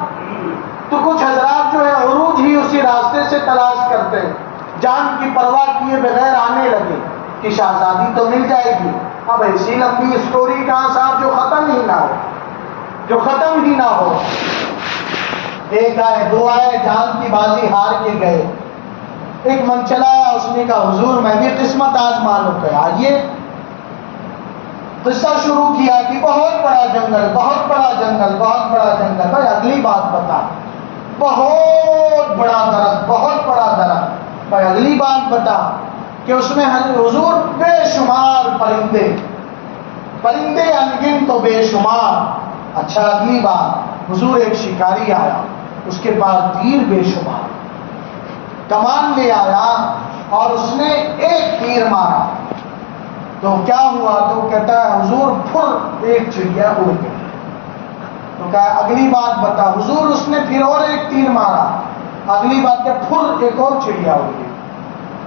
تو کچھ حضرات جو ہے عروج ہی اسی راستے سے تلاش کرتے ہیں، جان کی پرواہ کیے بغیر آنے لگے کہ شہزادی تو مل جائے گی. اب ایسی لمبی اسٹوری کہاں صاحب جو ختم ہی نہ ہو. ایک آئے 2 آئے، جان کی بازی ہار کے گئے. ایک من چلا آیا، اس نے کہا حضور میں بھی قسمت آزما لوں کہ آئیے. قصہ شروع کیا کہ بہت بڑا جنگل. بھائی اگلی بات بتا. بہت بڑا درخت. بھائی اگلی بات بتا. کہ اس میں حضور بے شمار پرندے انگن تو بے شمار. اچھا اگلی بات، حضور ایک شکاری آیا، اس کے پاس تیر بے شمار، کمان لے آیا اور اس نے ایک تیر مارا. تو کیا ہوا؟ تو کہتا ہے حضور پھر ایک چڑیا اڑ گئی. تو کہا اگلی بات بتا. حضور اس نے پھر اور ایک تیر مارا، اگلی بات کہ پھر ایک اور چڑیا اڑ گئی.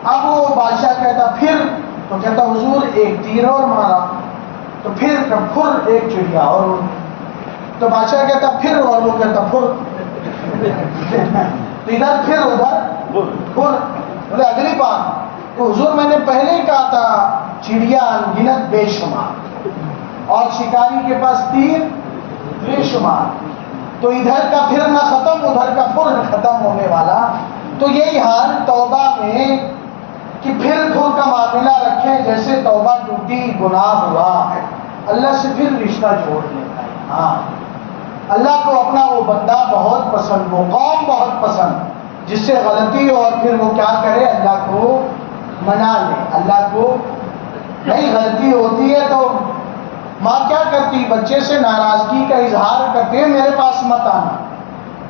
اب وہ بادشاہ کہتا پھر، تو کہتا حضور ایک تیر اور مارا، تو پھر ایک چڑیا اور اڑ گئی. تو بادشاہ کہتا پھر، اور وہ کہتا پھر. تو ادھر پھر ادھر پھر. بولے اگلی بات. تو حضور میں نے پہلے ہی کہا تھا چڑیا انگنت بے شمار اور شکاری کے پاس تیر بے شمار. تو ادھر کا پھر نہ ختم، ادھر کا پھر نہ ختم ہونے والا. تو یہی حال توبہ میں کہ پھر کا معاملہ رکھیں، جیسے توبہ ٹوٹی، گناہ ہوا، اللہ سے پھر رشتہ جوڑ لیتا ہے. ہاں، اللہ کو اپنا وہ بندہ بہت پسند، وہ قوم بہت پسند جس سے غلطی ہو اور پھر وہ کیا کرے، اللہ کو منا لے. اللہ کو نہیں، غلطی ہوتی ہے تو ماں کیا کرتی، بچے سے ناراضگی کا اظہار کرتی ہے، میرے پاس مت آنا.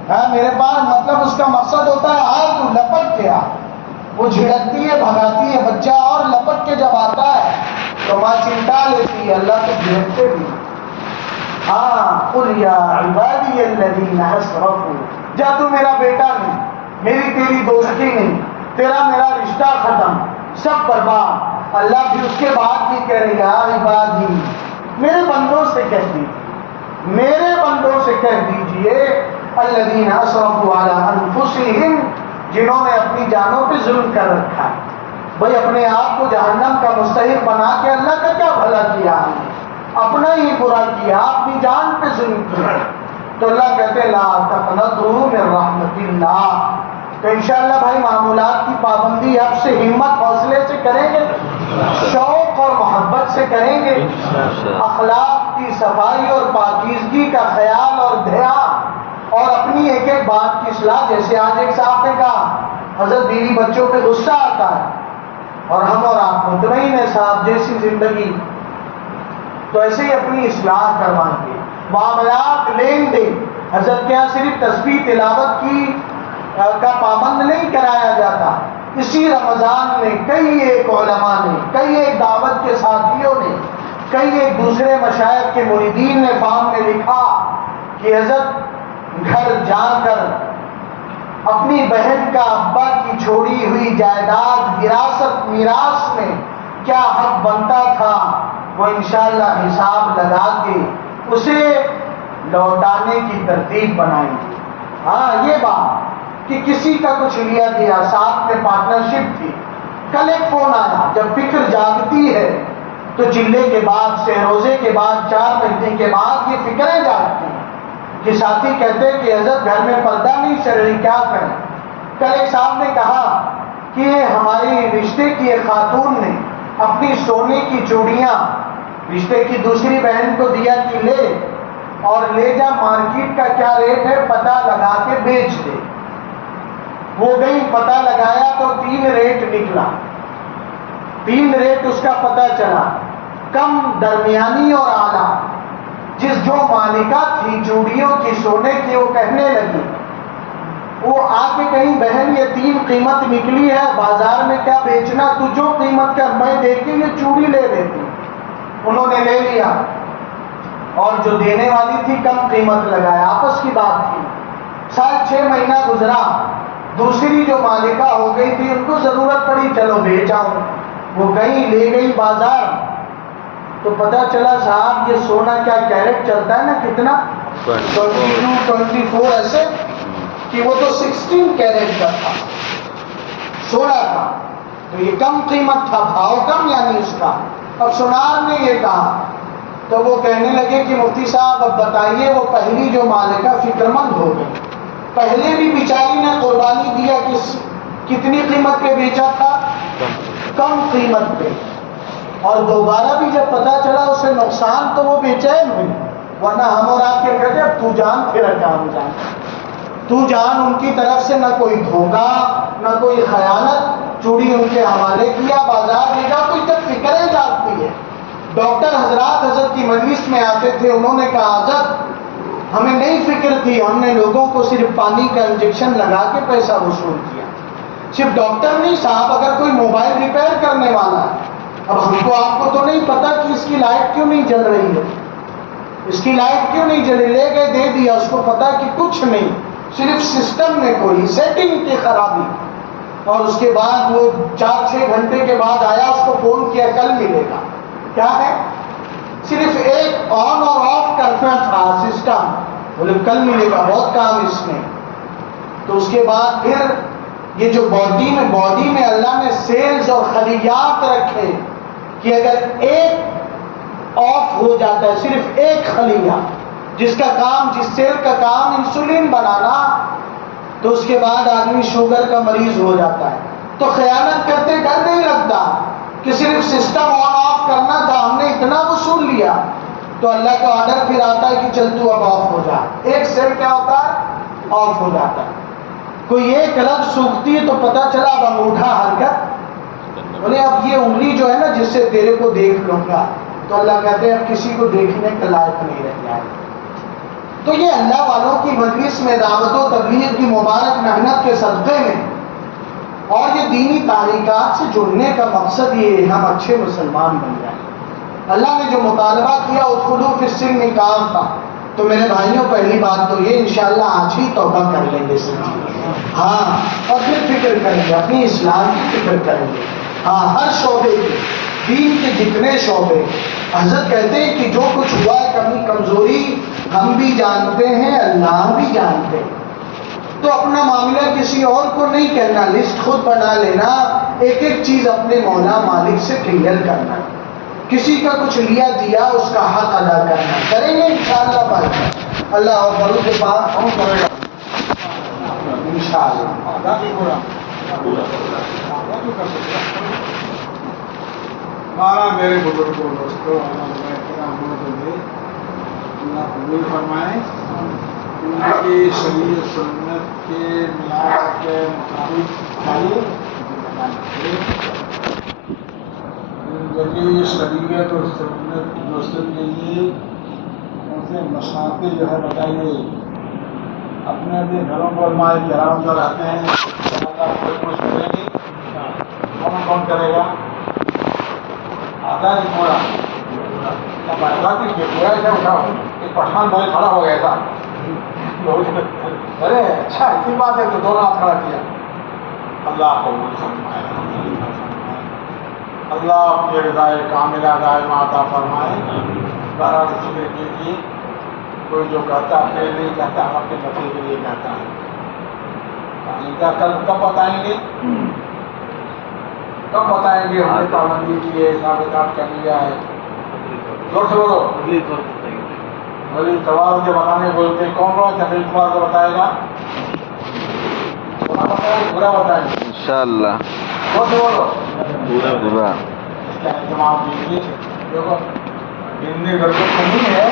ہاں میرے پاس، مطلب اس کا مقصد ہوتا ہے آ تو لپٹ کے آ. وہ جھڑکتی ہے، بھگاتی ہے بچہ، اور لپٹ کے جب آتا ہے تو ماں چمٹا لیتی ہے. اللہ کو جھڑکتے بھی. ہاں قل یا عبادی الذین اسرفوا، جا تو میرا بیٹا نہیں، میری تیری دوستی نہیں، تیرا میرا رشتہ ختم، سب برباد. اللہ بھی اس کے بعد بھی کہہ رہے یا عبادی، میرے بندوں سے کہہ دیجیے، میرے بندوں سے کہہ دیجیے الذین اسرفوا علی انفسہم، جنہوں نے اپنی جانوں پہ ظلم کر رکھا ہے. بھائی اپنے آپ کو جہنم کا مستحق بنا کے اللہ کا کیا بھلا کیا ہم نے؟ اپنا ہی برا کیا، اپنی جان پہ ظلم کیا. تو اللہ کہتے لا تقنطوا من رحمت اللہ. تو انشاءاللہ بھائی معمولات کی پابندی اب سے ہمت حوصلے سے کریں گے، شوق اور محبت سے کریں گے، اخلاق کی صفائی اور پاکیزگی کا خیال اور دھیان، اور اپنی ایک ایک بات کی اصلاح. جیسے آج ایک صاحب نے کہا حضرت بیوی بچوں پہ غصہ آتا ہے اور ہم اور آپ مطمئن ہیں صاحب جیسی زندگی، تو ایسے ہی اپنی اصلاح کروائیں گے. معاملات، لین دین، حضرت کے یہاں صرف تسبیح تلاوت کی کا پابند نہیں کرایا جاتا. اسی رمضان میں کئی ایک علماء نے، کئی ایک دعوت کے ساتھیوں نے، کئی ایک دوسرے مشائخ کے مریدین نے فارم میں لکھا کہ حضرت گھر جا کر اپنی بہن کا ابا کی چھوڑی ہوئی جائیداد وراثت میراث میں کیا حق بنتا تھا، وہ انشاءاللہ حساب لگا کے اسے لوٹانے کی ترتیب بنائیں گے. ہاں یہ بات کہ کسی کا کچھ لیا گیا، ساتھ میں پارٹنرشپ تھی، کل ایک فون آیا. جب فکر جاگتی ہے تو چلے کے بعد، سے روزے کے بعد، 4 مہینے کے بعد یہ فکریں جاگتی ہیں کہ ساتھی کہتے ہیں کہ حضرت گھر میں پردہ نہیں چل رہی، کیا کریں. کل ایک صاحب نے کہا کہ ہماری رشتے کی ایک خاتون نے اپنی سونے کی چوڑیاں رشتے کی دوسری بہن کو دیا کہ لے اور لے جا، مارکیٹ کا کیا ریٹ ہے پتہ لگا کے بیچ دے. وہ گئی، پتہ لگایا تو 3 ریٹ نکلا، 3 ریٹ اس کا پتہ چلا، کم، درمیانی اور اعلیٰ. جس جو مالکہ تھی چوڑیوں کی، سونے کی، وہ کہنے لگی، وہ آ کے کہیں بہن یہ 3 قیمت نکلی ہے، بازار میں کیا بیچنا، تو جو قیمت کا میں دے کے یہ چوڑی لے لیتی. انہوں نے لے لیا اور جو دینے والی تھی کم قیمت لگایا. آپس کی بات تھی. 6 مہینہ گزرا، دوسری جو مالکہ ہو گئی تھی ان کو ضرورت پڑی، چلو بیچ آؤں. وہ گئی، لے گئی بازار، تو پتہ چلا صاحب یہ سونا کیا کیرٹ چلتا ہے نا، کتنا 22 24 ایسے، کہ وہ تو 16 کیرٹ کا تھا سونا تھا. تو یہ کم قیمت تھا، بھاؤ کم یعنی اس کا. اب سونار نے یہ کہا تو وہ کہنے لگے کہ مفتی صاحب اب بتائیے، وہ پہلی جو مالکہ فکر مند ہو گئی، پہلے بھی بیچاری نے قربانی دیا کتنی قیمت پہ بیچا تھا، کم قیمت پہ، اور دوبارہ بھی جب پتا چلا اسے نقصان تو وہ بے چین ہوئی. ورنہ ہم اور آپ کے کہتے اب تو جان پھر کام جان، تو جان. ان کی طرف سے نہ کوئی دھوکہ، نہ کوئی خیانت، چوڑی ان کے حوالے کیا، بازار 1000 دے گا تو ادھر فکریں جاتی ہے. ڈاکٹر حضرات حضرت کی مجلس میں آتے تھے, انہوں نے کہا حضرت ہمیں نہیں فکر تھی, ہم نے لوگوں کو صرف پانی کا انجیکشن لگا کے پیسہ وصول کیا. صرف ڈاکٹر نہیں صاحب, اگر کوئی موبائل ریپیئر کرنے والا ہے, اب ہم کو آپ کو تو نہیں پتا کہ اس کی لائٹ کیوں نہیں جل رہی ہے, اس کی لائٹ کیوں نہیں جلی, لے گئے دے دیا, اس کو پتا کہ کچھ نہیں, صرف سسٹم میں کوئی سیٹنگ کی خرابی. اور اس کے بعد وہ 4-6 گھنٹے کے بعد آیا, اس کو فون کیا کل ملے گا. کیا ہے, صرف ایک آن اور آف کرنا تھا سسٹم, بولے کل ملے گا, بہت کام اس میں. تو اس کے بعد پھر یہ جو باڈی میں اللہ نے سیلز اور خلیات رکھے کہ اگر ایک آف ہو جاتا ہے, صرف ایک خلیہ جس کا کام, جس سیل کا کام انسولین بنانا, تو اس کے بعد آدمی شوگر کا مریض ہو جاتا ہے. تو خیانت کرتے ڈر نہیں لگتا کہ صرف سسٹم آن آف کرنا تھا, ہم نے اتنا وصول لیا, تو اللہ کا آرڈر پھر آتا ہے کہ چل تو اب آف ہو جا. ایک سیل کیا ہوتا ہے, آف ہو جاتا ہے. کوئی ایک رگ سوکھتی ہے تو پتا چلا اب انگوٹھا حرکت, بولے اب یہ انگلی جو ہے نا جس سے تیرے کو دیکھ لوں گا, تو اللہ کہتے ہیں اب کسی کو دیکھنے کے لائق نہیں رہ جائے. تو یہ اللہ والوں کی مجلس میں دعوت و تبلیغ کی مبارک محنت کے صدقے میں اور یہ دینی تحریکات سے جڑنے کا مقصد یہ ہے ہم اچھے مسلمان بن جائیں. اللہ نے جو مطالبہ کیا ادخلوا فی السلم کافہ, تو میرے بھائیوں پہلی بات تو یہ انشاءاللہ آج ہی توبہ کر لیں گے سب, ہاں, اور پھر فکر کریں گے, اپنی اصلاح کی فکر کریں گے. ہاں, ہر شعبے کے, دین کے جتنے شعبے, حضرت کہتے ہیں کہ جو کچھ ہوا ہے کمی کمزوری ہم بھی جانتے ہیں, اللہ بھی جانتے ہیں. تو اپنا معاملہ کسی اور کو نہیں کہنا, لسٹ خود بنا لینا, ایک ایک چیز اپنے مولا مالک سے کلیئر کرنا, کسی کا کچھ لیا دیا اس کا حق ادا کرنا. کریں گے انشاءاللہ بھائی, اللہ اور بڑوں کے پاس ہم کرے گا انشاءاللہ. ہمارا میرے بزرگوں دوستوں اللہ قبول فرمائے, ان کی شریعت سنت کے معیار کے مطابق زندگی شریعت اور سنت دوستوں کے لیے ان سے مشاقیں جو ہے بتائیے. اپنے اپنے گھروں پر مائیں کے آرام سے رہتے ہیں, کوئی کچھ کرے گی, کون کرے گا, آتا ہے پورا پورا ایسا اٹھاؤ, ایک پٹھان بھائی کھڑا ہو گیا تھا, ارے اچھا اسی بات ہے, تو دونوں ہاتھ کھڑا کیا. اللہ کو اللہ اپنی رضائے کاملہ دائمہ عطا فرمائے. بہرحال فکر کیجیے, کوئی جو کہتا ہے اپنے لیے کہتا ہے, اپنے بچے کے لیے کہتا ہے. ان کا کب بتائیں گے, کب بتائیں گے ہم نے پابندی کی ہے, حساب کتاب کر لیا ہے. زور سے بولو, اگلی اتوار کے بتانے بولتے ہیں. کون کون اگلی اتوار کو بتائے گا, برا بتائیں گے انشاءاللہ. زور سے بولو, برا اس کا اہتمام کیجیے. دیکھو گھر کو نہیں ہے,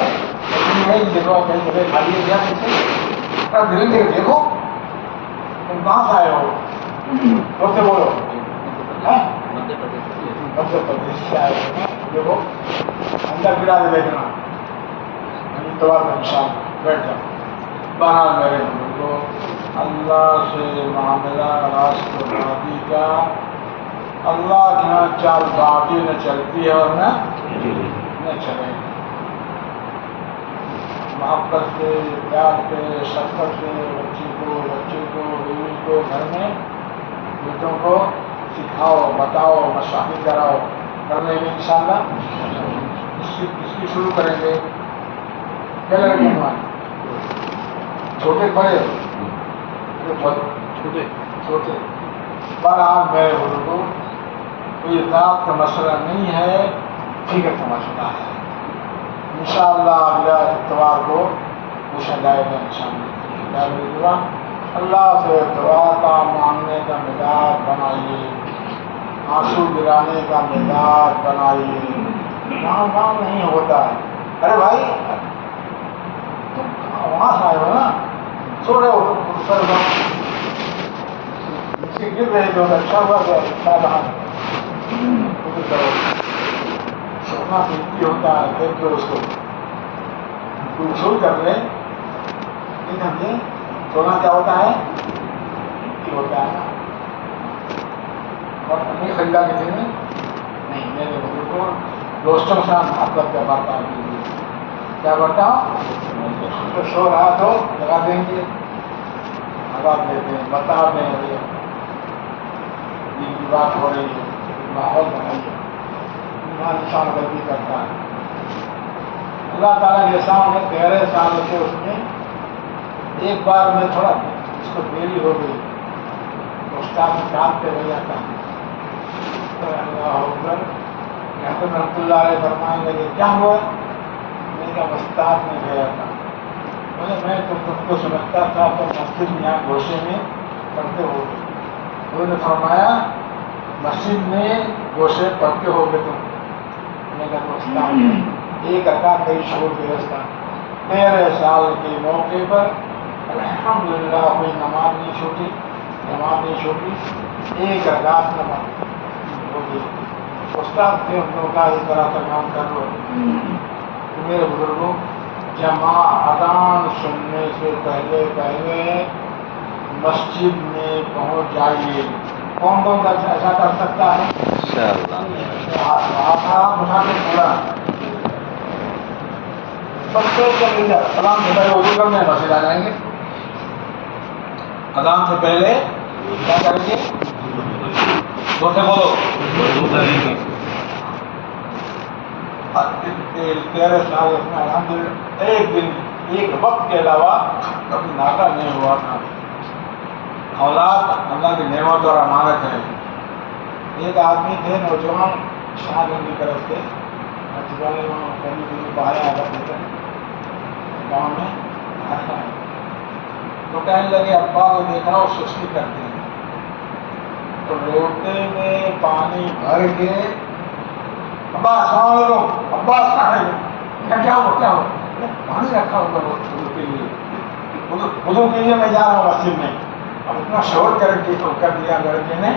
لیکن ہے دیکھو کہیں جگہ خالی گیا دل دے دیکھو تم کہاں سے آئے ہو, زور سے بولو. مدھیہ پردیش سے آئے ہو, دیکھو اندر گرا دے دیکھنا, اتوار میں انشاءاللہ بیٹھ جاؤ. بہرحال میرے بزرگوں, اللہ سے معاملہ راست بازی کا, اللہ کے یہاں چال بازی نہ چلتی ہے اور نہ چلے. محبت سے, پیار سے, شفقت سے بچے کو, بیوی کو, گھر میں بیٹوں کو سکھاؤ, بتاؤ, مشاہد کراؤ. کر لیں گے انشاءاللہ. اس کی شروع کریں گے. کیا لڑکے ہمارے چھوٹے بڑے چھوٹے. بہرحال میرے بزرگوں, کوئی ذات کا مسئلہ نہیں ہے, فکر کا مسئلہ ہے. انشاءاللہ اگلا اتوار کو پوچھا جائے گا انشاءاللہ. اللہ سے دعا کا مانگنے کا مزاج بنائیے, آنسو گرانے کا مزاج بنائیے. کام نہیں ہوتا ہے. ارے بھائی تم وہاں سے آئے ہو نا, سو رہے ہو سر گر رہے تو اچھا ہوا کہ تو سونا قیمتی ہوتا ہے، دیکھ کے اس کو وصول کر لے. نہیں سمجھے؟ سونا کیا ہوتا ہے؟ قیمتی ہوتا ہے. اور نہیں خریدا کسی نے؟ نہیں. میرے بزرگوں دوستوں کے ساتھ محبت کا برتاؤ کیجیے. کیا برتاؤ؟ تو سو رہا تو لگا دیں گے، ہوا دیتے ہیں، بتا دیں گے کی بات ہو رہی ہے، ماحول بنائیے. انسان غلطی کرتا ہے. اللہ تعالیٰ کے سامنے 13 سال سے اس میں ایک بار میں تھوڑا اس کو دیری ہو گئی، استاد کام پہ رہ جاتا ہے. اللہ اکبر. محمد رحمۃ اللہ علیہ فرمانے لگے کیا ہوا؟ میں نے کہا استاد میں گیا تھا. میں تم کو سمجھتا تھا تو مسجد میں یہاں گوشے میں پڑھتے ہو. انہوں نے فرمایا مسجد میں گوشے پڑھتے ہو گے تم. میں نے کہا استاد ایک رکعت کئی چھوڑ کے رستہ 13 سال کے موقع پر الحمدللہ کوئی نماز نہیں چھوٹی، نماز نہیں چھوٹی، ایک رکعت نماز ہوگی. استاد نے ان لوگوں کا اس طرح کا کام کر لو. میرے بزرگوں جماع اذان سننے سے پہلے مسجد میں پہنچ جائیے. کون کون ایسا کر سکتا ہے؟ پورا سب سے اذان سے پہلے وضو کرنے مسجد آ جائیں گے. اذان سے پہلے کیا کریں گے؟ دو سے بولو 13 سال میں الحمدللہ ایک دن ایک وقت کے علاوہ کبھی ناکا نہیں ہوا تھا. اولاد اللہ کی نعمت اور امانت ہے. ایک آدمی تھے نوجوان شاہ گنج کی طرف سے باہر آ کرتے تھے گاؤں میں. تو کہنے لگے ابا کو دیکھا وہ سستی کرتے ہیں تو لوٹے میں پانی بھر کے ابا السلام علیکم، ابا السلام علیکم. کیا ہو کیا ہو؟ پانی رکھا ہوگا وضو کے لیے، وضو کے لیے میں جا رہا ہوں مسجد میں. اب اتنا شور کر کے تو کر دیا لڑکے نے.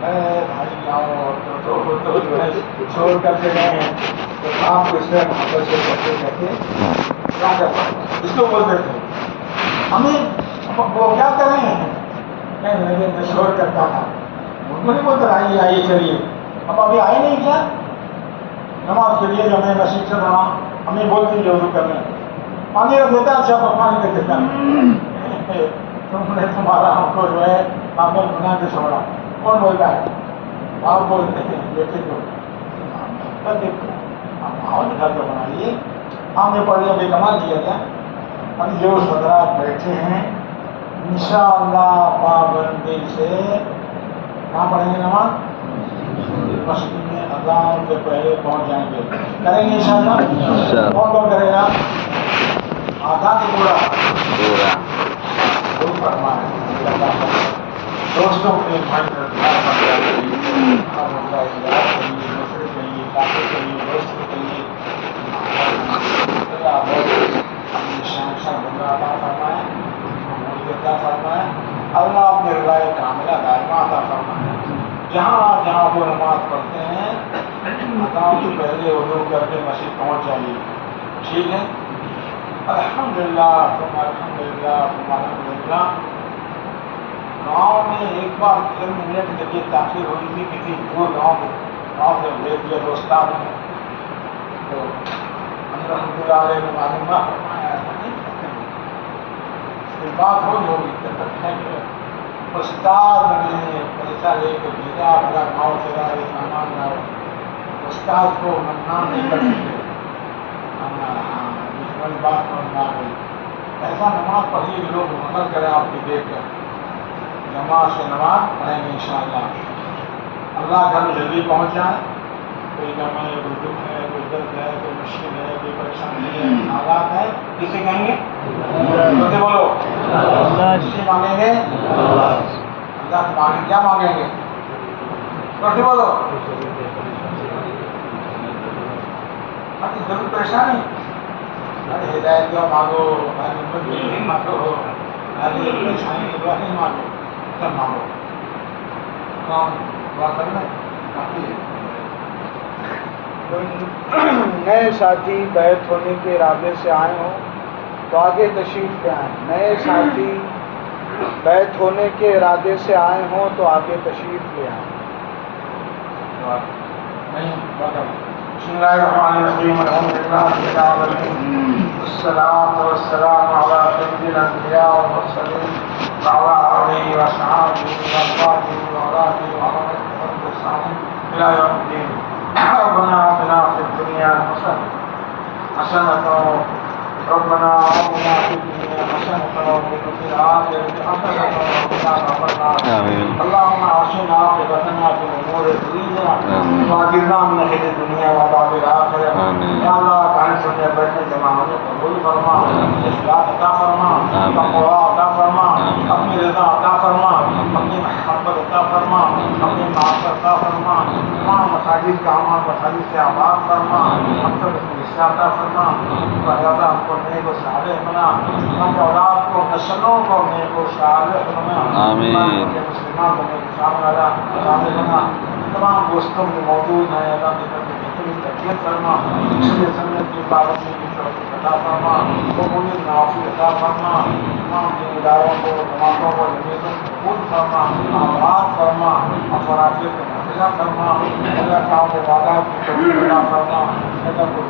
بھائی آؤ تو شور کرتے گئے ہیں تو آپ کو اس میں محبت سے کرتے کرتے کیا کرتا اس کو بولتے تھے ہمیں وہ کیا کر رہے ہیں؟ میں شور کرتا تھا. ان کو نہیں بولتے آئیے آئیے چلیے. اب ابھی آئے نہیں کیا نماز کے لیے جو میں مسجد سے رہا ہمیں بولتی ہے وضو کرنے پانی رکھ دیتا. اچھا پانی کر دیتا. تم نے تمہارا ہم کو جو ہے پاگل بنا کے چھوڑا. کون بولتا ہے؟ آپ بولتے ہیں بیٹے کو ماحول گھر کو بنائیے. ہم نے پڑھ لیا بے کمال کیا کیا. ابھی جو حضرات بیٹھے ہیں انشاءاللہ پابندی سے کہاں پڑھیں گے نماز؟ مسجد میں اذان سے پہلے پہنچ جائیں گے. کریں گے انشاءاللہ. کون کون کرے گا؟ آدھا سے پورا دوستوں کے اللہ اپنے رضائے کاملہ دائمہ عطا فرمائے. جہاں جہاں وہ نماز پڑھتے ہیں اذان سے پہلے وضو کر کے مسجد پہنچ جائیے. ٹھیک ہے؟ الحمدللہ الحمدللہ الحمدللہ. گاؤں میں ایک بار 3 منٹ کے لیے تاخیر ہوئی تھی کسی دور گاؤں سے بھیج دیا دوستان نے. تو رحمۃ اللہ علیہ نے معلومہ فرمایا بات ہوگی استاد نے پیسہ لے کے بھیجا اپنا گاؤں سے رہا سامان لاؤ. استاد کو منع نہیں کر سکتے. بات سمجھ آ گئی. ایسا نماز پڑھیے کہ لوگ عمل کریں آپ کی دیکھ کر. نماز سے نماز پڑھیں گے انشاءاللہ. اللہ گھر میں جلدی پہنچ جائے. کوئی غم ہے، کوئی دکھ ہے، کوئی درد ہے، کوئی مشکل ہے، کوئی پریشانی ہے، حالات ہے، کسے کہیں گے؟ کسے بولو؟ کسے مانگیں گے؟ اللہ سے مانگیں. کیا مانگیں گے؟ کسے بولو؟ ضرور پریشانی ارے ہدایت دعا مانگو، مانگو، ارے پریشانی کی دعا نہیں مانگو، سب مانگو. کام دعا کرنا کافی ہے. نئے ساتھی بیعت ہونے کے ارادے سے آئے ہوں تو آگے تشریف لے آئیں. نئے ساتھی بیعت ہونے کے ارادے سے آئے ہوں تو آگے تشریف لے آئیں. بسم اللہ الرحمن الرحیم الحمد للہ رب العالمین والصلاة والسلام علی سید الانبیاء والمرسلین وعلی آلہ وصحبہ وازواجہ واولادہ ومن تبعهم بإحسان إلی یوم الدین. ربنا آتنا فی الدنیا حسنة ربنا آتنا فی الدنیا حسنة وفی الآخرة حسنة وقنا عذاب النار. اللهم أحسن عاقبتنا في الأمور كلها وأجرنا من خزي الدنيا وعذاب الآخرة. یا اللہ کہانی سننے بیٹھنے جمع ہونے قبول فرما, اصلاح عطا فرما, تقویٰ عطا فرما, اپنی رضا عطا فرما, اپنی محبت عطا فرما, اپنی معافی عطا فرما. تمام مساجد کا امان مساجد سے آباد فرما, ہم سب اس میں حصہ عطا فرما. اللہ ہم کو نیک و صالح بنا, ہم اولاد کو نسلوں کو نیک و صالح بنا. آمین. مسلمان کو نیک و صالح بنا. تمام دوستوں جو موجود ہیں اللہ کی طرف سے تربیت فرما, سنت کی پابندی کی طرف عطا فرما, قبولیت نافی عطا فرما. تمام دین اداروں کو جماعتوں کو جمعیتوں کو قبول فرما, آباد فرما, افرافیت کو محفظہ فرما. اللہ کام وعدہ کی توفیق عطا فرما. اللہ کو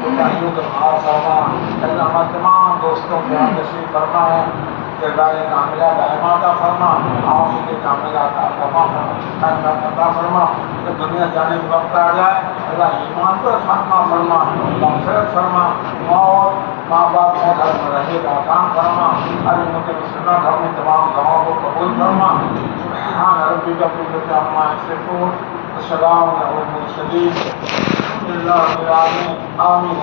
کوتاہیوں کا معاف فرما. اللہ ہمارے تمام دوستوں کے یہاں تشریف فرما ہے, کردار کاملہ دائمہ عطا فرما, آخر کاملہ عطا فرما. جب دنیا جانے کا وقت آ جائے اللہ ایمان پر خاتمہ فرما, مغفرت فرما. موت ماں باپ موت حل میں رہے کا کام فرما. ہر امت مسلمہ گھر میں تمام دعاؤں کو قبول فرما. سبحان ربک رب العزۃ عما یصفون وسلام علی المرسلین الحمد للہ رب العالمین. آمین.